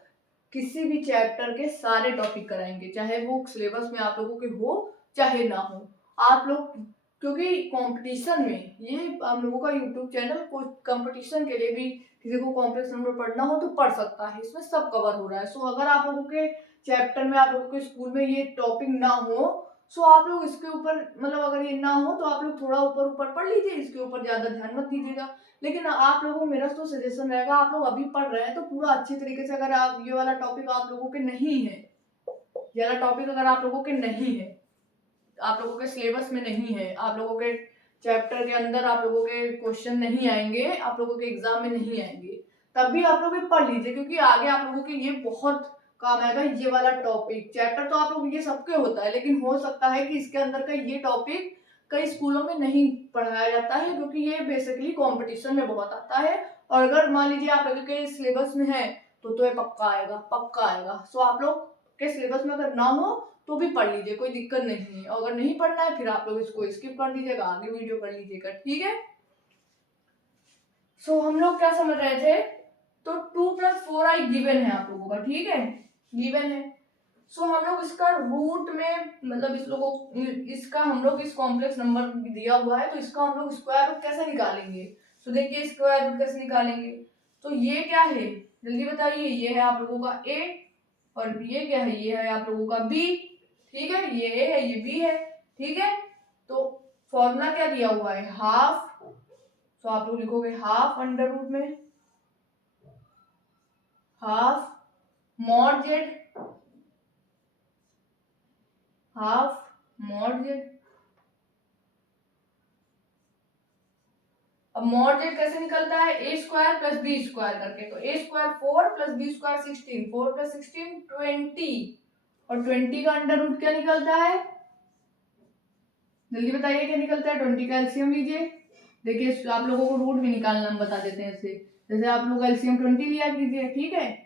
किसी भी चैप्टर के सारे टॉपिक कराएंगे, चाहे वो सिलेबस में आप लोगों के हो चाहे ना हो। आप लोग, क्योंकि कंपटीशन में ये आप लोगों का यूट्यूब चैनल कोई कंपटीशन के लिए भी किसी को कॉम्प्लेक्स नंबर पढ़ना हो तो पढ़ सकता है, इसमें सब कवर हो रहा है। सो अगर आप लोगों के चैप्टर में, आप लोगों के स्कूल में ये टॉपिक ना हो, सो आप लोग इसके ऊपर, मतलब अगर ये ना हो तो आप लोग थोड़ा ऊपर ऊपर पढ़ लीजिए, इसके ऊपर ज्यादा ध्यान मत दीजिएगा। लेकिन आप लोगों को मेरा तो सजेशन रहेगा, आप लोग अभी पढ़ रहे हैं तो पूरा अच्छे तरीके से, अगर आप ये वाला टॉपिक आप लोगों के नहीं है, ये वाला टॉपिक अगर आप लोगों के नहीं है, आप लोगों के सिलेबस में नहीं है, आप लोगों के चैप्टर के अंदर आप लोगों के क्वेश्चन नहीं आएंगे, आप लोगों के एग्जाम में नहीं आएंगे, तब भी आप लोग पढ़ लीजिए, क्योंकि आगे आप लोगों के ये बहुत काम आएगा। ये वाला टॉपिक, चैप्टर तो आप लोग ये सबके होता है, लेकिन हो सकता है कि इसके अंदर का ये टॉपिक कई स्कूलों में नहीं पढ़ाया जाता है, क्योंकि ये बेसिकली कंपटीशन में बहुत आता है। और अगर मान लीजिए आप लोगों के सिलेबस में है तो ये पक्का आएगा, पक्का आएगा। सो आप लोग के सिलेबस में अगर ना हो तो भी पढ़ लीजिए, कोई दिक्कत नहीं है। अगर नहीं पढ़ना है फिर आप लोग इसको स्किप कर दीजिएगा, आगे वीडियो कर लीजिएगा, ठीक है। सो हम लोग क्या समझ रहे थे, तो 2+4i गिवन है आप लोगों का, ठीक है, गिवन है। सो हम लोग इसका रूट में, मतलब इस लोगों, इसका हम लोग इस कॉम्प्लेक्स नंबर दिया हुआ है तो इसका हम लोग स्क्वायर रूट कैसे निकालेंगे। तो देखिए स्क्वायर रूट कैसे निकालेंगे, तो ये क्या है जल्दी बताइए, ये है आप लोगों का a, और ये क्या है, ये है आप लोगों का b, ठीक है, ये a है, ये b है, ठीक है। तो फॉर्मूला क्या दिया हुआ है, हाफ, तो आप लोग लिखोगे हाफ अंडर रूट में half mod Z, half mod Z. अब मॉड जेड कैसे निकलता है, A square plus B square करके, तो A square 4 plus B square 16, 4 plus 16 20, और 20 का अंडर रूट क्या निकलता है, जल्दी बताइए क्या निकलता है, 20 का एलसीएम लीजिए। देखिए आप लोगों को रूट भी निकालना हम बता देते हैं इससे, जैसे आप लोग एलसीएम 20 लिया कीजिए, ठीक है।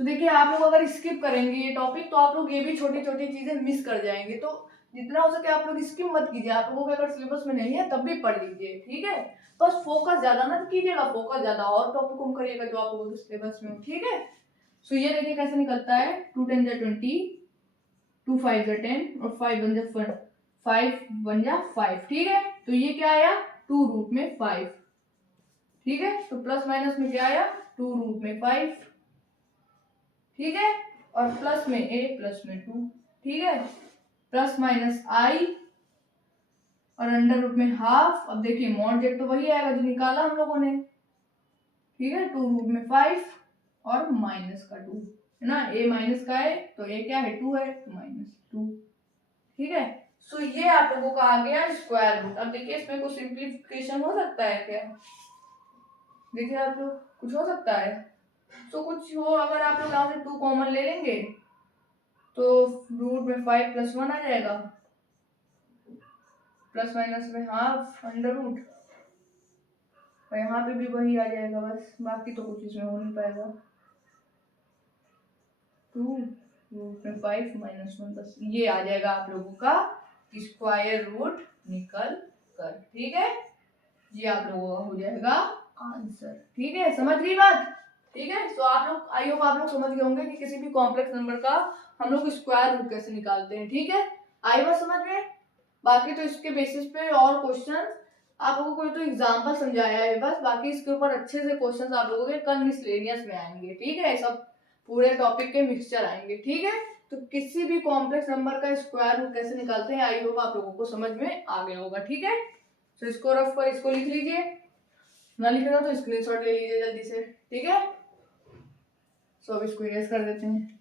तो देखिए आप लोग अगर स्किप करेंगे ये टॉपिक तो आप लोग ये भी छोटी छोटी चीजें मिस कर जाएंगे, तो जितना हो सके आप लोग स्किप मत कीजिए। आप लोगों के अगर सिलेबस में नहीं है तब भी पढ़ लीजिए, ठीक है। बस फोकस ज्यादा मत कीजिएगा, फोकस ज्यादा और टॉपिक कम करिएगा जो आप लोगों के सिलेबस में हो, ठीक है। सो ये देखिए कैसे निकलता है, 2 10 जा 20, 2 5 जा 10, और 5 1 जा 5 1 जा 5, ठीक है। तो ये क्या आया, 2 रूट में 5, ठीक है। तो प्लस माइनस में क्या आया, 2 रूट में 5, ठीक है, और प्लस में a प्लस में 2, ठीक है, प्लस माइनस i, और अंडर रूट में हाफ। अब देखिए मॉड जेड तो वही आएगा जो निकाला हम लोगों ने, ठीक है, 2 रूट में 5 और माइनस का 2 है ना, a माइनस का है तो a क्या है, 2 है, तो -2, ठीक है। सो ये आप लोगों का आ गया स्क्वायर रूट। अब देखिए इसमें कुछ सिंप्लीफिकेशन हो सकता है क्या, देखिए आप लोग कुछ हो सकता है, तो कुछ हो, अगर आप लोग यहाँ से 2 कॉमन ले लेंगे तो रूट में 5 + 1 आ जाएगा, प्लस माइनस में हाफ अंडर रूट, और यहाँ पे भी वही आ जाएगा बस, बाकी तो कुछ इसमें हो नहीं पाएगा, 2 रूट में 5 -1, बस ये आ जाएगा आप लोगों का स्क्वायर रूट निकल कर, ठीक है। ये आप लोगों का हो जाएगा आंसर, ठीक है, समझ गई बात, ठीक है। तो आप लोग, आई होप आप लोग समझ गए होंगे कि किसी भी कॉम्प्लेक्स नंबर का हम लोग स्क्वायर रूट कैसे निकालते हैं, ठीक है। आई बात समझ में, बाकी तो इसके बेसिस पे और क्वेश्चन आप लोगों को तो एग्जाम्पल समझाया है बस, बाकी इसके ऊपर अच्छे से क्वेश्चन आप लोगों के कल मिसलेनियस में आएंगे, ठीक है, सब पूरे टॉपिक के मिक्सचर आएंगे, ठीक है। तो किसी भी कॉम्प्लेक्स नंबर का स्क्वायर रूट कैसे निकालते हैं आई होप आप लोगों को समझ में आ गया होगा, ठीक है। तो इसको रफ कर, इसको लिख लीजिए, ना लिखेगा तो स्क्रीनशॉट ले लीजिए जल्दी से, ठीक है। सो अब इसको इरेज कर देते हैं।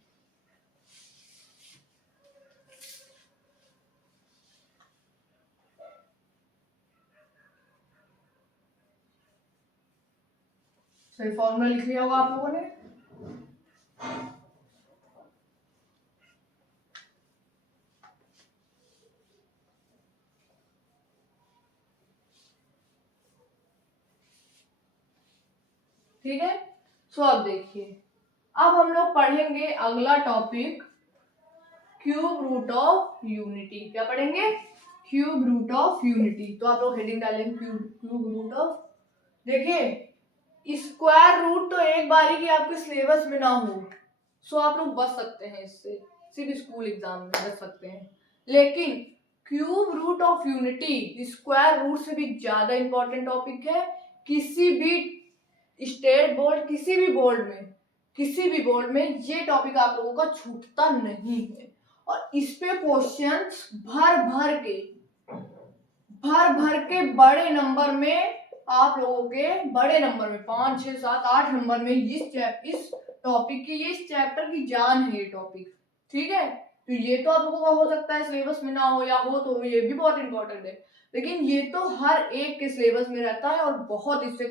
सही फॉर्मूला लिख लिया होगा आप लोगों ने, ठीक है। सो अब देखिए, अब हम लोग पढ़ेंगे अगला topic, cube root of unity. क्या पढ़ेंगे? Cube root of unity. तो आप लोग हेडिंग डालेंगे क्यूब रूट ऑफ। देखिए, स्क्वायर रूट तो एक बारी की आपके सिलेबस में ना हो, सो आप लोग बच सकते हैं इससे, सिर्फ स्कूल एग्जाम में बच सकते हैं। लेकिन cube root of unity square root से भी ज्यादा इंपॉर्टेंट टॉपिक है। किसी भी स्टेट बोर्ड, किसी भी बोर्ड में ये टॉपिक आप लोगों का छूटता नहीं है। और इस पे क्वेश्चंस भर भर के बड़े नंबर में, आप लोगों के बड़े नंबर में 5 6 7 8 नंबर में इस टॉपिक की, ये इस चैप्टर की जान है ये टॉपिक। ठीक है, तो ये तो आप लोगों का हो सकता है सिलेबस में ना हो, या हो तो ये भी बहुत इंपॉर्टेंट है, लेकिन ये तो हर एक के सिलेबस में रहता है और बहुत इससे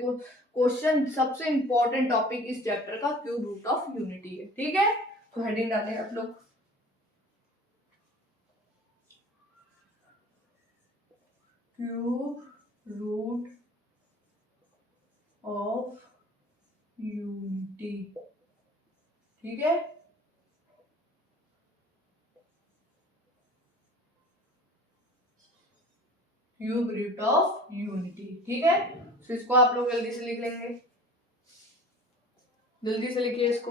क्वेश्चन, सबसे इंपॉर्टेंट टॉपिक इस चैप्टर का क्यूब रूट ऑफ यूनिटी है। ठीक है, तो हेडिंग डालें आप लोग, क्यूब रूट ऑफ यूनिटी। ठीक है, क्यूब रूट ऑफ यूनिटी। ठीक है, तो इसको आप लोग जल्दी से लिख लेंगे, जल्दी से लिखिए इसको,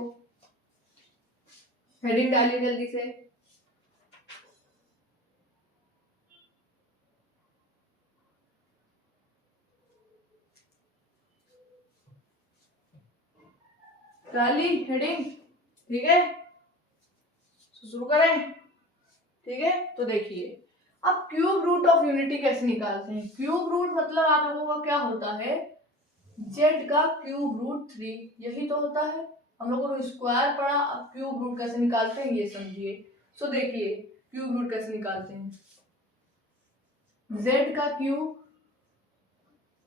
हेडिंग डालिए जल्दी से। डाली हेडिंग, ठीक है, शुरू करें। ठीक है, तो देखिए, अब क्यूब रूट ऑफ यूनिटी कैसे निकालते हैं। क्यूब रूट मतलब आप लोगों का क्या होता है, जेड का क्यूब रूट 3, यही तो होता है। हम लोगों को स्क्वायर पढ़ा, अब क्यूब रूट कैसे निकालते हैं ये समझिए। सो देखिए, क्यूब रूट कैसे निकालते हैं, जेड का क्यूब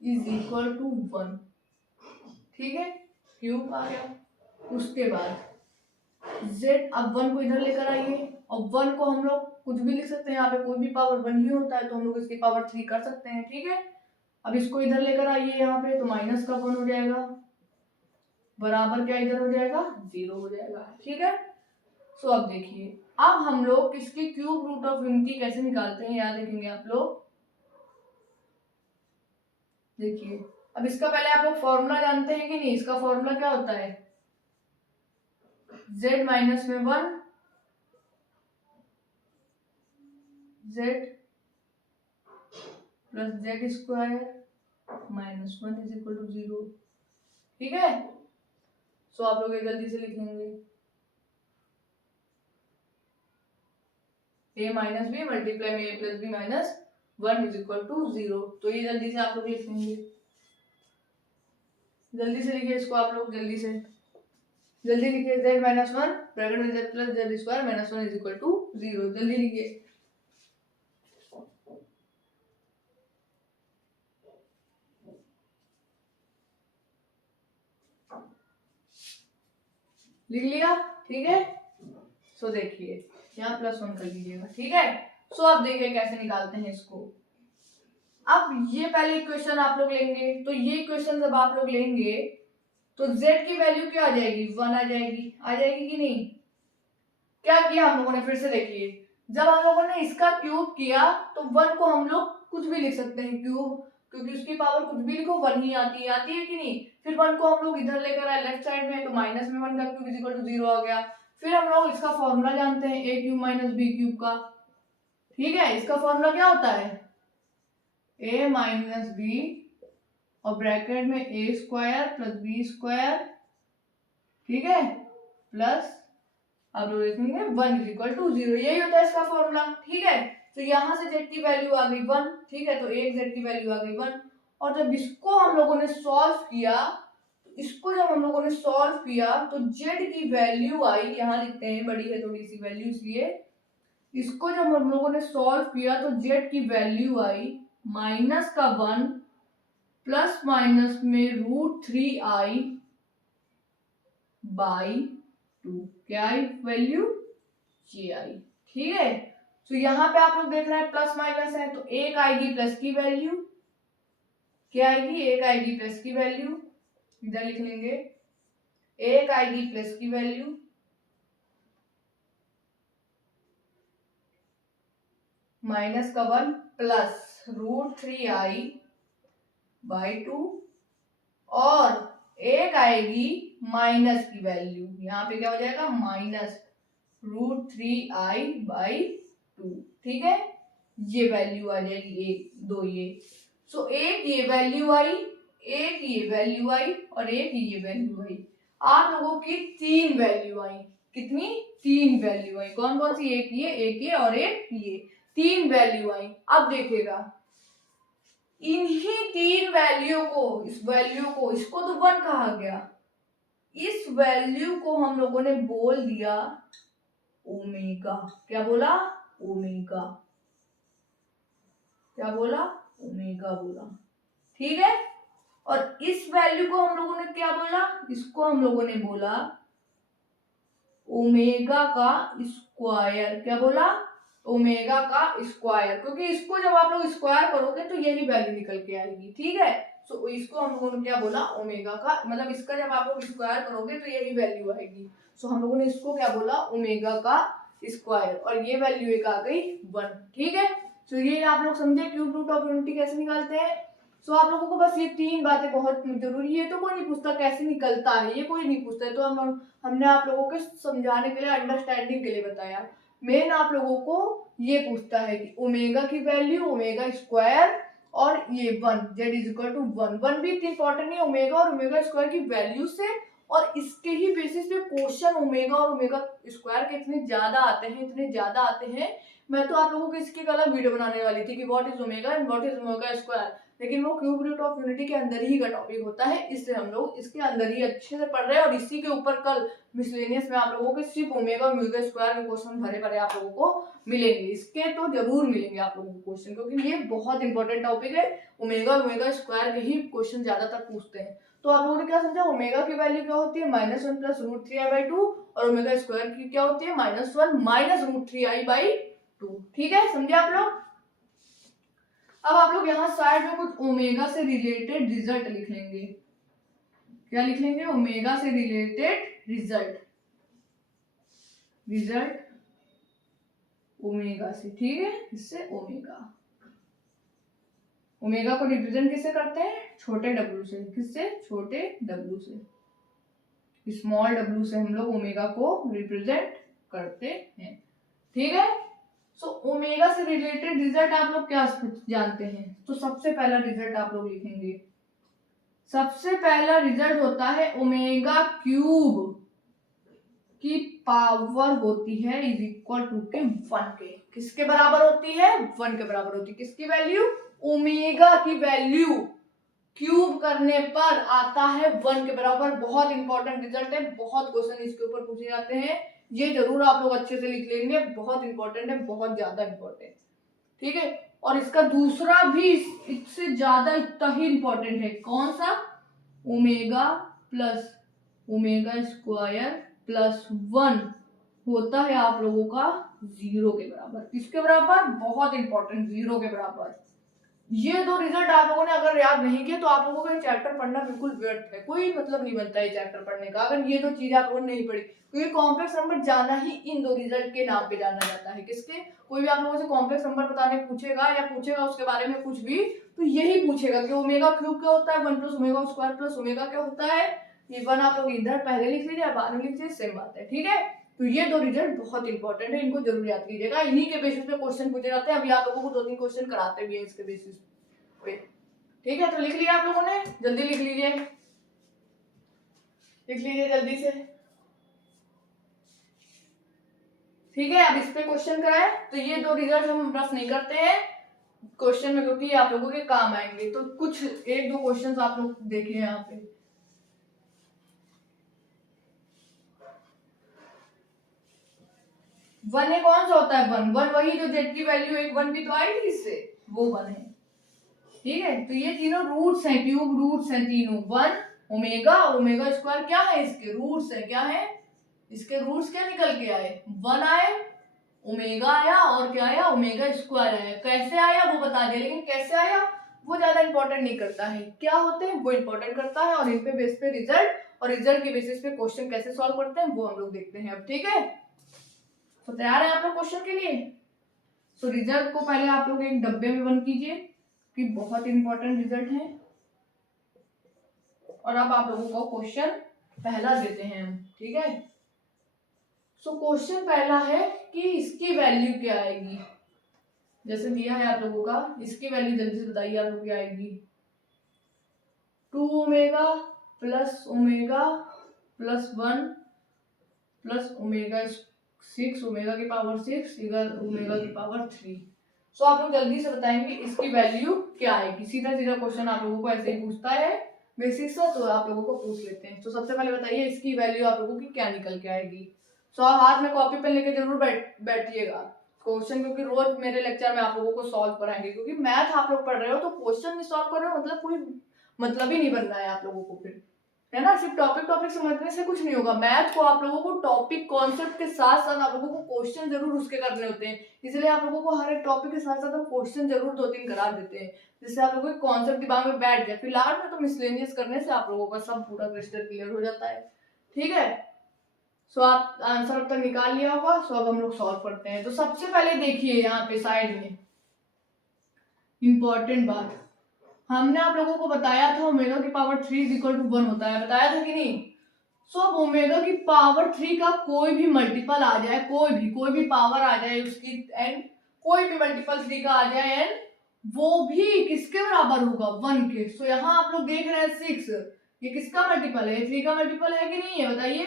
इज इक्वल टू 1। ठीक है, क्यूब आ गया। उसके बाद जेड, अब 1 को इधर लेकर आइए, और 1 को हम लोग कुछ भी लिख सकते हैं, यहाँ पे कोई भी पावर 1 ही होता है, तो हम लोग इसकी पावर 3 कर सकते हैं। ठीक है, अब इसको इधर लेकर आइए यहाँ पे, तो माइनस का 1 हो जाएगा, बराबर क्या इधर हो जाएगा, 0 हो जाएगा। ठीक है, सो अब देखिए, अब हम लोग इसकी क्यूब रूट ऑफ यूनिटी कैसे निकालते हैं, याद रखेंगे आप लोग। देखिए, अब इसका पहले आप लोग फॉर्मूला जानते हैं कि नहीं, इसका फॉर्मूला क्या होता है, z माइनस में 1, z plus z square minus 1 is equal to 0। ठीक है, सो आप लोग ये जल्दी से लिख लेंगे, a माइनस बी मल्टीप्लाई में a plus b minus 1 is equal to 0। तो ये जल्दी से आप लोग लिख लेंगे, जल्दी से लिखिए इसको आप लोग, जल्दी लिखिए, z माइनस 1 ब्रैकेट में z plus z square minus 1 is equal to 0। जल्दी लिखिए, लिख लिया। ठीक है, सो देखिए, यहाँ +1 कर लीजिएगा। ठीक है, सो अब देखिए कैसे निकालते हैं इसको। अब ये पहले इक्वेशन आप लोग लेंगे, तो ये इक्वेशन जब आप लोग लेंगे तो z की वैल्यू क्या आ जाएगी, 1 आ जाएगी कि नहीं। क्या किया हम लोगों ने, फिर से देखिए, जब हम लोगों ने इसका क्यूब किया तो 1 को हम लोग कुछ भी लिख सकते हैं क्यूब, क्योंकि उसकी पावर कुछ भी लिखो 1 ही आती है कि नहीं। फिर 1 को हम लोग इधर लेकर आए लेफ्ट साइड में, तो माइनस में 1 का क्यूब इज इक्वल टू 0 आ गया। फिर हम लोग इसका फॉर्मूला जानते हैं a cube minus b cube का। ठीक है, इसका फॉर्मूला क्या होता है, a माइनस बी और ब्रैकेट में a square plus B square, ठीक है, प्लस अब लोग लिखेंगे 1 इज इक्वल टू 0, यही होता है इसका फॉर्मूला। ठीक है, तो यहां से z की वैल्यू आ गई 1। ठीक है, तो एक z की वैल्यू आ गई 1। और जब इसको हम लोगों ने सॉल्व किया, तो z की वैल्यू आई, यहाँ लिखते हैं, बड़ी है थोड़ी सी वैल्यू, इसलिए इसको जब हम लोगों ने सॉल्व किया तो z की वैल्यू आई माइनस का 1 प्लस माइनस में √3 आई बाई 2। क्या आई वैल्यू, ये आई। ठीक है, तो यहाँ पे आप लोग देख रहे हैं प्लस माइनस है, तो एक आएगी प्लस की वैल्यू, क्या आएगी, एक आएगी प्लस की वैल्यू, इधर लिख लेंगे, एक आएगी प्लस की वैल्यू, माइनस का 1 प्लस √3i/2, और एक आएगी माइनस की वैल्यू, यहाँ पे क्या हो जाएगा माइनस √3i/2। ठीक है, ये वैल्यू आ जाएगी एक, दो ये, सो एक ये वैल्यू आई, एक ये वैल्यू आई और एक ये वैल्यू आई। आप लोगों की 3 वैल्यू आई। कितनी? 3 वैल्यू आई। कौन कौन सी? एक ये और एक ये, 3 वैल्यू आई। अब देखिएगा, इन्हीं 3 वैल्यू को, इस वैल्यू को, इसको तो 1 कहा गया, इस वैल्यू को हम लोगों ने बोल दिया ओमेगा। क्या बोला? ओमेगा। क्या बोला? ओमेगा बोला। ठीक है, और इस वैल्यू को हम लोगों ने क्या बोला? इसको हम लोगों ने बोला ओमेगा का स्क्वायर। क्या बोला? ओमेगा का स्क्वायर, क्योंकि इसको जब आप लोग स्क्वायर करोगे तो यही वैल्यू निकल के आएगी। ठीक है, सो इसको हम लोगों ने क्या बोला? ओमेगा का, मतलब इसका जब आप लोग स्क्वायर करोगे तो यही वैल्यू आएगी। सो हम लोगों ने इसको क्या बोला? ओमेगा का स्क्वायर, और ये वैल्यू एक आ गई 1। ठीक है, तो ये आप लोग समझे क्यूब रूट ऑफ यूनिटी कैसे निकालते हैं। सो आप लोगों को बस ये 3 बातें बहुत जरूरी है। तो कोई नहीं पूछता कैसे निकलता है, ये कोई नहीं पूछता है, तो हमने आप लोगों के समझाने के लिए, अंडरस्टैंडिंग के लिए बताया। मेन आप लोगों को ये पूछता है कि ओमेगा की वैल्यू, ओमेगा स्क्वायर और ये 1, z इज इक्वल टू 1। 1 भी इतनी इंपॉर्टेंट नहीं, ओमेगा और ओमेगा स्क्वायर की वैल्यू से और इसके ही बेसिस पे क्वेश्चन ओमेगा और ओमेगा स्क्वायर के इतने ज्यादा आते हैं, इतने ज्यादा आते हैं। मैं तो आप लोगों को इसकी एक अलग वीडियो बनाने वाली थी कि what is omega and what is omega square, लेकिन वो क्यूब रूट ऑफ यूनिटी के अंदर ही का टॉपिक होता है, इसलिए हम लोग इसके अंदर ही अच्छे से पढ़ रहे हैं। और इसी के ऊपर कल मिसलेनियस में आप लोगों के सिर्फ ओमेगा और ओमेगा स्क्वायर के क्वेश्चन भरे भरे आप लोगों को मिलेंगे। इसके तो जरूर मिलेंगे आप लोगों को क्वेश्चन, क्योंकि ये बहुत इंपॉर्टेंट टॉपिक है। ओमेगा और ओमेगा स्क्वायर के ही क्वेश्चन ज्यादातर पूछते हैं। तो आप लोगों ने क्या समझा? ओमेगा की वैल्यू क्या होती है? -1 प्लस √3i/2, और ओमेगा स्क्वायर की क्या होती है? -1 माइनस √3i/2। ठीक है, समझे आप लोग? अब आप लोग यहाँ साइड में कुछ ओमेगा से रिलेटेड रिजल्ट लिख लेंगे। क्या लिख लेंगे? ओमेगा से रिलेटेड रिजल्ट, रिजल्ट ओमेगा से। ठीक है, इससे ओमेगा, ओमेगा को रिप्रेजेंट किससे करते हैं? छोटे w से। किससे? छोटे w से, स्मॉल w से हम लोग ओमेगा को रिप्रेजेंट करते हैं। ठीक है, सो ओमेगा से रिलेटेड रिजल्ट आप लोग क्या जानते हैं? तो सबसे पहला रिजल्ट आप लोग लिखेंगे, सबसे पहला रिजल्ट होता है ओमेगा क्यूब की पावर होती है इज इक्वल टू के 1 के। किसके बराबर होती है? 1 के बराबर होती है। किसकी वैल्यू? ओमेगा की वैल्यू क्यूब करने पर आता है 1 के बराबर। बहुत इंपॉर्टेंट रिजल्ट है, बहुत क्वेश्चन इसके ऊपर पूछे जाते हैं, ये जरूर आप लोग अच्छे से लिख लेंगे। बहुत इंपॉर्टेंट है, बहुत ज्यादा इंपॉर्टेंट। ठीक है, और इसका दूसरा भी इससे ज्यादा इतना ही इंपॉर्टेंट है। कौन सा? Omega plus omega square plus 1 होता है आप लोगों का 0 के बराबर। किसके बराबर? बहुत इंपॉर्टेंट, 0 के बराबर। ये दो रिजल्ट आप लोगों ने अगर याद नहीं किए तो आप लोगों को ये चैप्टर पढ़ना बिल्कुल व्यर्थ है, कोई मतलब नहीं बनता है चैप्टर पढ़ने का अगर ये दो चीजें आप लोगों ने नहीं पढ़ी। क्योंकि कॉम्प्लेक्स नंबर जाना ही इन दो रिजल्ट के नाम पे जाना जाता है। किसके? कोई भी आप लोगों से कॉम्प्लेक्स नंबर बताने पूछेगा या पूछेगा उसके बारे में कुछ भी, तो यही पूछेगा कि ओमेगा क्यूब क्या होता है, 1 plus omega square plus omega क्या होता है। ये 1 आप लोग इधर पहले लिख लीजिए, बाद में लिख लीजिए, सेम बात है। ठीक है, तो ये दो रिजल्ट बहुत इंपॉर्टेंट है, इनको जरूर याद कीजिएगा। इन्हीं के बेसिस पे क्वेश्चन पूछे जाते हैं। अभी आप लोगों को 2-3 क्वेश्चन कराते भी हैं इसके बेसिस पे। ठीक है, तो लिख लिया आप लोगों ने? जल्दी लिख लीजिए, लिख लीजिए जल्दी से। ठीक है, अब इस पे क्वेश्चन कराए तो ये दो रिजल्ट हम रफ नहीं करते हैं क्वेश्चन में, क्योंकि आप लोगों के काम आएंगे। तो कुछ 1-2 क्वेश्चन आप लोग देखिए यहाँ पे। वन है, कौन सा होता है 1? 1 वही जो z की वैल्यू 1 भी तो आई थी इससे, वो 1 है। ठीक है, तो ये तीनों रूट्स हैं, क्यूब रूट्स हैं तीनों। 1 ओमेगा और ओमेगा स्क्वायर क्या है? इसके रूट्स है। क्या है? इसके रूट्स क्या निकल के आए? 1 आए, ओमेगा आया और क्या आया? ओमेगा स्क्वायर आया। कैसे आया वो बता दिया, लेकिन कैसे आया वो ज्यादा इंपॉर्टेंट नहीं करता है, क्या होते हैं वो इंपॉर्टेंट करता है, और इन पे बेस पे रिजल्ट और रिजल्ट की बेसिस पे क्वेश्चन कैसे सॉल्व करते हैं वो हम लोग देखते हैं अब। ठीक है, तो तैयार है आप लोग क्वेश्चन के लिए? तो रिजल्ट को पहले आप लोग एक डब्बे में बंद कीजिए कि बहुत इंपॉर्टेंट रिजल्ट है। और अब आप लोगों को क्वेश्चन पहला देते हैं हम। ठीक है, सो क्वेश्चन पहला है कि इसकी वैल्यू क्या आएगी। जैसे दिया है आप लोगों का, इसकी वैल्यू जल्दी से बताइए आप लोग क्या आएगी। 2 omega plus omega plus 1 plus omega 6 omega की पावर 6 इधर ओमेगा की पावर 3। सो आप लोग जल्दी से बताएंगे इसकी वैल्यू क्या आएगी। सीधा सीधा क्वेश्चन आप लोगों को ऐसे ही पूछता है बेसिक सा, तो आप लोगों को पूछ लेते हैं। तो सबसे पहले बताइए इसकी वैल्यू आप लोगों की क्या निकल के आएगी। सो आप हाथ में कॉपी पेन लेके जरूर बैठिएगा क्वेश्चन, क्योंकि रोज मेरे लेक्चर में आप लोगों को सॉल्व कराएंगे, क्योंकि मैथ आप लोग पढ़ रहे हो तो क्वेश्चन नहीं सॉल्व कर रहे हो मतलब कोई मतलब ही नहीं बन रहा है आप लोगों को फिर, है ना। सिर्फ टॉपिक समझने से कुछ नहीं होगा। मैथ को आप लोगों को टॉपिक कॉन्सेप्ट के साथ साथ आप लोगों को क्वेश्चन जरूर उसके करने होते हैं, इसलिए आप लोगों को हर एक टॉपिक के साथ साथ हम क्वेश्चन जरूर 2-3 करा देते हैं, जिससे आप लोगों के कॉन्सेप्ट दिमाग में बैठ जाए। फिलहाल में तो मिसलेनियस करने से आप लोगों का सब पूरा क्रिस्टल क्लियर हो जाता है। ठीक है, सो आप आंसर अब तक निकाल लिया होगा। सो अब हम लोग सॉल्व करते हैं। तो सबसे पहले देखिए यहाँ पे साइड में इंपॉर्टेंट बात, हमने आप लोगों को बताया था ओमेगा की पावर 3 इज इक्वल टू 1 होता है, बताया था कि नहीं। सो अब ओमेगा की पावर 3 का कोई भी मल्टीपल आ जाए, कोई भी पावर आ जाए उसकी एंड कोई भी मल्टीपल 3 का आ जाए एंड वो भी किसके बराबर होगा 1 के। सो यहाँ आप लोग देख रहे हैं 6, ये किसका मल्टीपल है, 3 का मल्टीपल है कि नहीं है बताइए।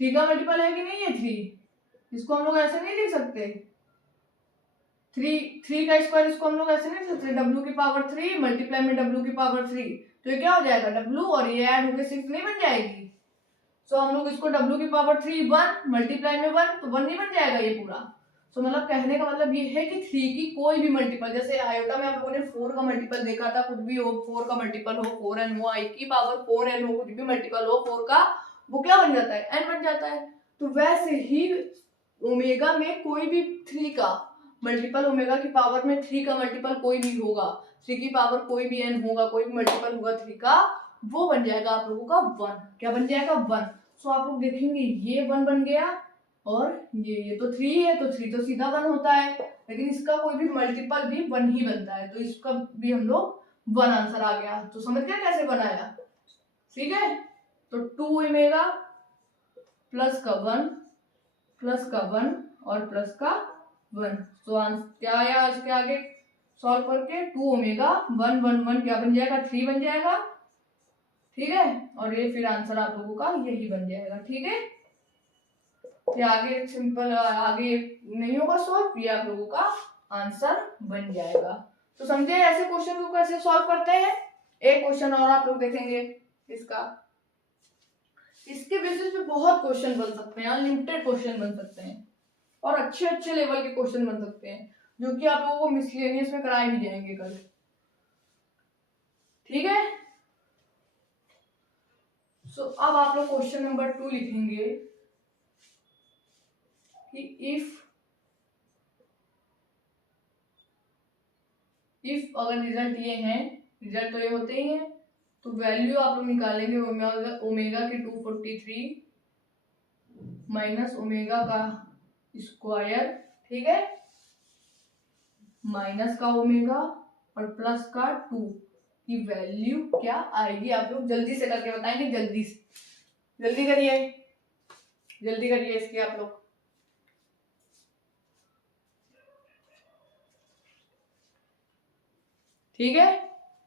3 का मल्टीपल है कि नहीं है 3, इसको हम लोग ऐसे नहीं लिख सकते। 3 का स्क्वायर इसको हम लोग ऐसे नहीं लिख सकते, w की पावर 3 मल्टीप्लाई में w की पावर 3, तो ये क्या हो जाएगा w और ये ऐड होकर 6 नहीं बन जाएगी। सो हम लोग इसको w की पावर 3 1 मल्टीप्लाई में 1 तो 1 नहीं बन जाएगा ये पूरा। सो मतलब कहने का मतलब ये है कि 3 की कोई भी मल्टीपल, जैसे आयोटा में आप लोगों ने 4 का मल्टीपल देखा था, कुछ भी हो 4 का मल्टीपल हो 4n हो, i की पावर 4n हो, कुछ भी मल्टीपल हो 4 का, वो क्या बन जाता है n बन जाता है। तो वैसे ही ओमेगा में कोई भी 3 का मल्टीपल, ओमेगा की पावर में 3 का मल्टीपल कोई भी होगा, 3 की पावर कोई भी n होगा, कोई भी मल्टीपल होगा 3 का, वो बन जाएगा आप लोगों का 1। क्या बन जाएगा 1। सो आप लोग देखेंगे ये 1 बन गया और ये तो 3 है, तो 3 तो सीधा 1 होता है, लेकिन इसका कोई भी मल्टीपल भी 1 ही बनता है, तो इसका भी हम लोग 1 आंसर आ गया। तो समझ गए कैसे बनाया। ठीक है, तो 2 ओमेगा प्लस का 1 प्लस का 1 और प्लस का 1। तो क्या आया इसके आगे सॉल्व करके 2 ओमेगा 1 1 1 क्या बन जाएगा 3 बन जाएगा। ठीक है, और ये फिर आंसर आप लोगों का यही बन जाएगा। ठीक है, ये आगे सिंपल आगे नहीं होगा सॉल्व, ये आप लोगों का आंसर बन जाएगा। तो समझे ऐसे क्वेश्चन को कैसे सॉल्व करते हैं। एक क्वेश्चन और आप लोग देखेंगे इसका, इसके बेसिस पे बहुत क्वेश्चन बन सकते हैं, अनलिमिटेड क्वेश्चन बन सकते हैं और अच्छे अच्छे लेवल के क्वेश्चन बन सकते हैं, जो कि आप लोगों को मिसलेनियस में कराए भी जाएंगे कल। ठीक है, सो अब आप लोग क्वेश्चन नंबर 2 लिखेंगे कि इफ अगर रिजल्ट ये है, रिजल्ट तो ये होते ही है, तो वैल्यू आप लोग निकालेंगे ओमेगा की 243 माइनस ओमेगा का स्क्वायर, ठीक है, माइनस का ओमेगा और प्लस का 2 की वैल्यू क्या आएगी। आप लोग जल्दी से करके बताएंगे, जल्दी करिए, जल्दी करिए इसके आप लोग। ठीक है,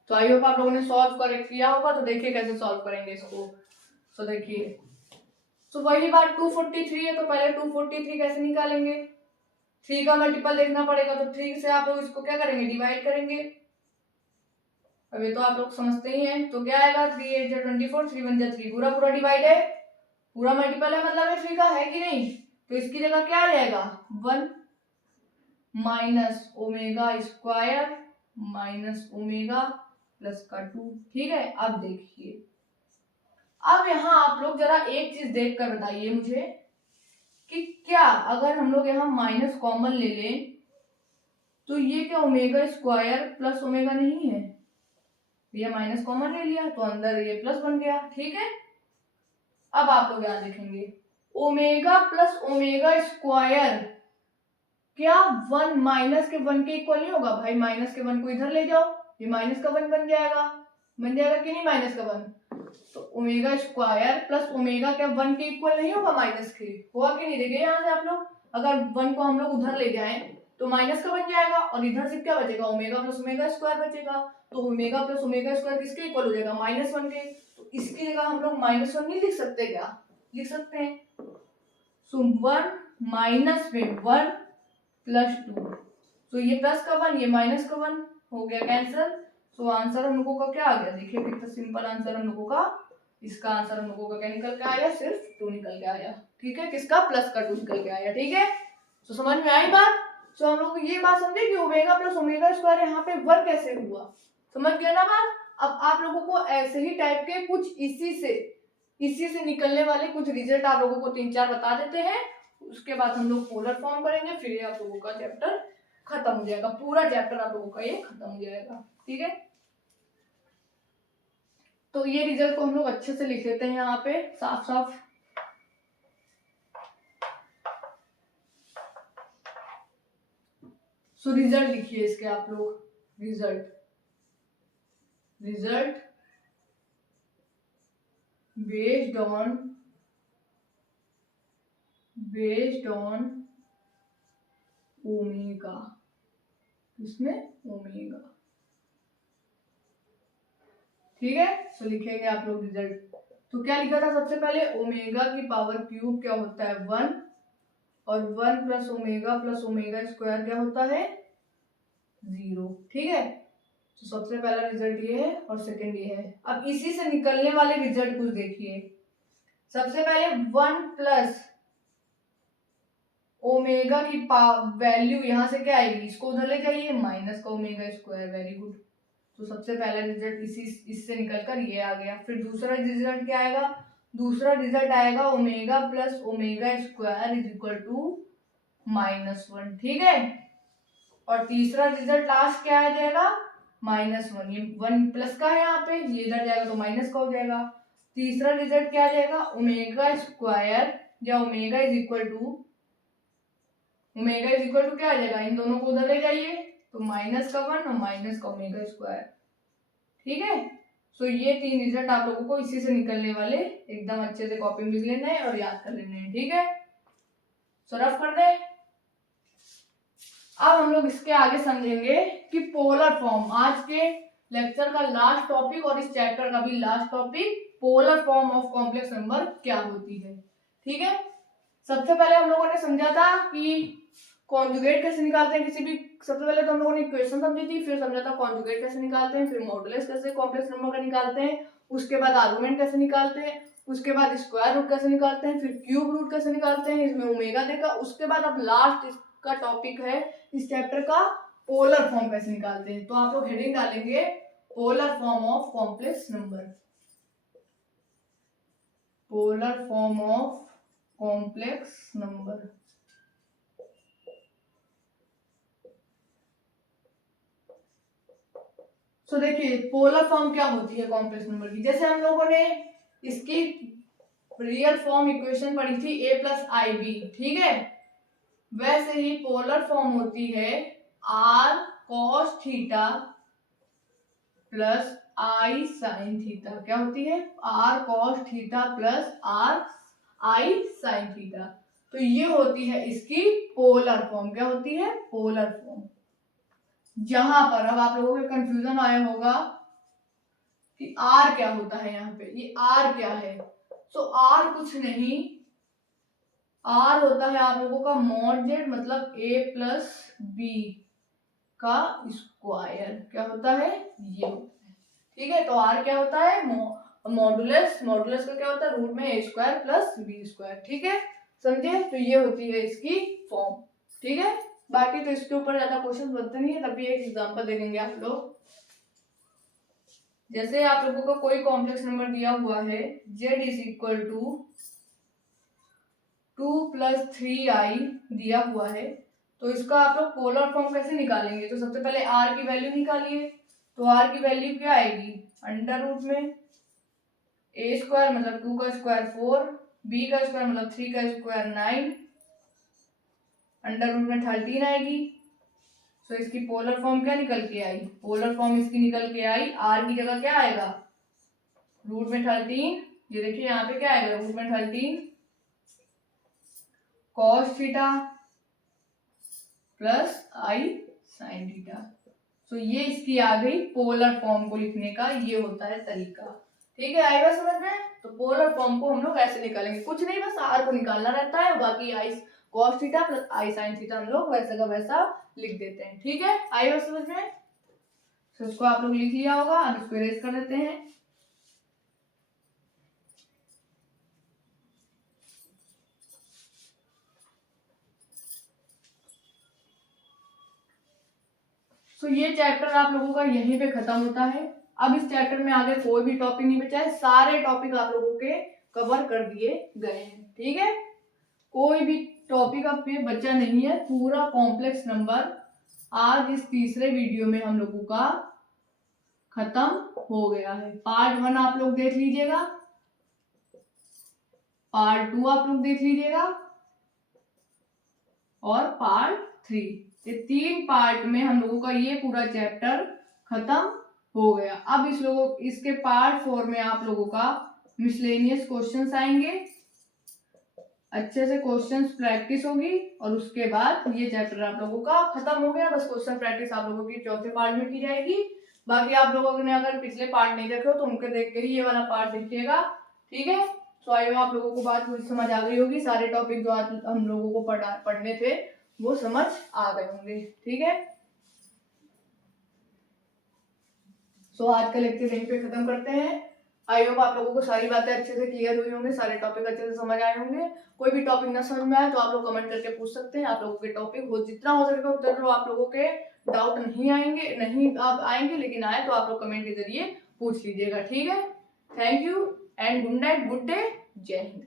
तो आई होप आप लोगों ने सॉल्व कर किया होगा। तो देखिए कैसे सॉल्व करेंगे इसको। तो देखिए, तो वही बात 243 है, तो पहले 243 कैसे निकालेंगे, 3 का मल्टीपल देखना पड़ेगा, तो 3 से आप लोग इसको क्या करेंगे डिवाइड करेंगे। अब ये तो आप लोग समझते ही हैं, तो क्या आएगा 3 8 जा 24 3 1 जा 3, पूरा पूरा डिवाइड है, पूरा मल्टीपल है, मतलब है 3 का, है कि नहीं। तो इसकी जगह क्या आ जाएगा 1 minus omega square minus omega plus का 2। ठीक है, अब देखिए, अब यहाँ आप लोग जरा एक चीज देख कर बताइए मुझे कि क्या अगर हम लोग यहाँ माइनस कॉमन ले लें तो ये क्या ओमेगा स्क्वायर प्लस ओमेगा नहीं है, ये माइनस कॉमन ले लिया तो अंदर ये प्लस बन गया। ठीक है, अब आप लोग याद रखेंगे ओमेगा प्लस ओमेगा स्क्वायर क्या 1 माइनस के 1 के इक्वल नहीं होगा भाई, माइनस के 1 को इधर ले जाओ, ये माइनस का 1 बन जाएगा कि नहीं माइनस का 1। तो ओमेगा स्क्वायर प्लस ओमेगा क्या 1 के इक्वल नहीं होगा माइनस के, हुआ कि नहीं, देखिए यहाँ से आप लोग अगर 1 को हम लोग उधर ले जाएं तो माइनस का बन जाएगा और इधर से क्या बचेगा, ओमेगा प्लस ओमेगा स्क्वायर बचेगा। तो ओमेगा प्लस ओमेगा स्क्वायर किसके इक्वल हो जाएगा, -1 के। तो इसकी जगह हम लोग -1 नहीं लिख सकते क्या, लिख सकते हैं। सो 1 माइनस में 1 +2, तो ये प्लस का 1 ये माइनस का 1 हो गया कैंसिल। तो आंसर हम लोगों का क्या आ गया, देखिए कितना सिंपल आंसर हम लोगों का, इसका आंसर हम लोगों का क्या निकल के आया, सिर्फ 2 निकल के आया। ठीक है, किसका, प्लस का 2 निकल के आया। ठीक है, तो समझ में आई बात। तो हम लोग ये बात समझे कि ओमेगा प्लस ओमेगा स्क्वायर यहाँ पे 1 कैसे हुआ, समझ गया ना बात। अब आप लोगों को ऐसे ही टाइप के कुछ इसी से निकलने वाले कुछ रिजल्ट आप लोगों को 3-4 बता देते हैं, उसके बाद हम लोग पोलर फॉर्म करेंगे, फिर आप लोगों का चैप्टर खत्म हो जाएगा, पूरा चैप्टर आप लोगों का ये खत्म हो जाएगा। ठीक है, तो ये रिजल्ट को हम लोग अच्छे से लिख लेते हैं यहाँ पे साफ साफ। सो रिजल्ट लिखिए इसके आप लोग, रिजल्ट बेस्ड ऑन ओमेगा, इसमें ओमेगा। ठीक है, सो लिखेंगे आप लोग रिजल्ट। तो क्या लिखा था सबसे पहले, ओमेगा की पावर क्यूब क्या होता है 1 और 1 प्लस ओमेगा स्क्वायर क्या होता है 0। ठीक है, तो सबसे पहला रिजल्ट ये है और सेकंड ये है। अब इसी से निकलने वाले रिजल्ट कुछ देखिए। सबसे पहले 1 प्लस ओमेगा की वैल्यू यहाँ से क्या आएगी, इसको उधर ले जाइए, माइनस का ओमेगा स्क्वायर, वेरी गुड। तो सबसे पहला रिजल्ट इससे निकलकर ये आ गया। फिर दूसरा रिजल्ट क्या आएगा, दूसरा रिजल्ट आएगा omega plus omega square is equal to -1। ठीक है, और तीसरा रिजल्ट लास्ट क्या आ जाएगा, -1। ये 1 प्लस का है यहाँ पे, ये इधर जाएगा तो माइनस का हो जाएगा। तीसरा रिजल्ट क्या आ जाएगा, ओमेगा स्क्वायर या ओमेगा इज इक्वल टू क्या आ जाएगा, इन दोनों को उधर ले जाइए तो -1 और माइनस का ओमेगा स्क्वायर। ठीक है, सो ये 3 रिजल्ट आप लोगों को इसी से निकलने वाले एकदम अच्छे से कॉपी में लिख लेना है और याद कर लेना है। ठीक है, सो रफ कर दे। अब हम लोग इसके आगे समझेंगे कि पोलर फॉर्म, आज के लेक्चर का लास्ट टॉपिक और इस चैप्टर का भी last topic, polar form of complex number क्या होती है। ठीक है, सबसे पहले हम लोगों ने समझा था कि कॉन्जुगेट कैसे निकालते हैं किसी भी, सबसे पहले तो हम लोगों ने इक्वेशन समझी थी, फिर समझा था कॉन्जुगेट कैसे निकालते हैं, फिर मॉडुलस कैसे कॉम्प्लेक्स नंबर का निकालते हैं, उसके बाद आर्गुमेंट कैसे निकालते हैं, उसके बाद स्क्वायर रूट कैसे निकालते हैं, फिर क्यूब रूट कैसे निकालते हैं, इसमें ओमेगा देखा। उसके बाद अब लास्ट इसका टॉपिक है इस चैप्टर का, पोलर फॉर्म कैसे निकालते हैं। तो आप लोग हेडिंग डालेंगे polar form of complex number, polar form of complex number. So देखिए पोलर फॉर्म क्या होती है कॉम्प्लेक्स नंबर की, जैसे हम लोगों ने इसकी रियल फॉर्म इक्वेशन पढ़ी थी a+ib। ठीक है, वैसे ही पोलर फॉर्म होती है r cos theta plus i sin theta. क्या होती है, r cos theta plus i sin theta. तो ये होती है इसकी पोलर फॉर्म। क्या होती है, पोलर फॉर्म। जहां पर अब आप लोगों को कंफ्यूजन आया होगा कि r क्या होता है, यहाँ पे ये r क्या है। सो r कुछ नहीं, r होता है आप लोगों का मॉड z, मतलब a+b का स्क्वायर। क्या होता है, ये होता है। ठीक है, तो r क्या होता है, मॉडुलस का क्या होता है, रूट में a² + b²। ठीक है, समझे। तो ये होती है इसकी फॉर्म। ठीक है, बाकी तो इसके ऊपर ज्यादा क्वेश्चन बनते नहीं है, तभी एक एग्जांपल देखेंगे आप लोग। जैसे आप लोगों को कोई कॉम्प्लेक्स नंबर दिया हुआ है z = 2 + 3i दिया हुआ है, तो इसका आप लोग पोलर फॉर्म कैसे निकालेंगे? तो सबसे पहले r की वैल्यू निकालिए। तो r की वैल्यू क्या आएगी? अंडर रूट में a स्क्वायर मतलब 2 का स्क्वायर 4, b का स्क्वायर मतलब 3 का स्क्वायर 9, अंडर रूट में 13 आएगी। तो इसकी पोलर फॉर्म क्या निकल के आई? पोलर फॉर्म इसकी निकल के आई, r की जगह क्या आएगा? रूट में 13, ये देखिए यहाँ पे क्या आएगा? रूट में 13 cos theta plus i sin theta. तो ये इसकी आ गई पोलर फॉर्म को लिखने का, ये होता है तरीका। ठीक है, आएगा समझ में? तो पोलर फॉर्म को हम लोग ऐसे निकालेंगे, कुछ नहीं, बस r को निकालना रहता है, बाकी i cos theta plus i sin theta हम लोग वैसा का वैसा लिख देते हैं। ठीक है, आएगा समझ में? तो इसको आप लोग लिख लिया होगा, अब इसको इरेज कर देते हैं। तो ये चैप्टर आप लोगों का यहीं पे खत्म होता है। अब इस चैप्टर में आगे कोई भी टॉपिक नहीं बचा है, सारे टॉपिक आप लोगों के कवर कर दिए गए हैं। ठीक है, कोई भी टॉपिक अब पे बचा नहीं है, पूरा कॉम्प्लेक्स नंबर आज इस तीसरे वीडियो में हम लोगों का खत्म हो गया है। पार्ट 1 आप लोग देख लीजिएगा, पार्ट 2 आप लोग देख लीजिएगा और पार्ट 3, ये 3 पार्ट में हम लोगों का ये पूरा चैप्टर खत्म हो गया। अब इसके पार्ट 4 में आप लोगों का मिसलेनियस क्वेश्चंस आएंगे, अच्छे से क्वेश्चंस प्रैक्टिस होगी और उसके बाद ये चैप्टर आप लोगों का खत्म हो गया। बस क्वेश्चन प्रैक्टिस आप लोगों की चौथे पार्ट में की जाएगी। बाकी आप लोगों ने अगर पिछले पार्ट नहीं देखे हो तो उनके देख के ही ये वाला पार्ट देखिएगा। ठीक है, तो आई आप लोगों को बात पूरी समझ आ गई होगी, सारे टॉपिक जो आज हम लोगों को पढ़ने थे वो समझ आ गए होंगे। ठीक है, सो आज का लेक्चर यहीं पे खत्म करते हैं। आई होप आप लोगों को सारी बातें अच्छे से क्लियर हुई होंगी, सारे टॉपिक अच्छे से समझ आए होंगे। कोई भी टॉपिक ना समझ में आए तो आप लोग कमेंट करके पूछ सकते हैं। आप लोगों के टॉपिक हो जितना हो सके उतना तो आप लोगों के डाउट नहीं आएंगे, लेकिन आए तो आप लोग कमेंट के जरिए पूछ लीजिएगा। ठीक है, thank you and good night, good day, जय हिंद।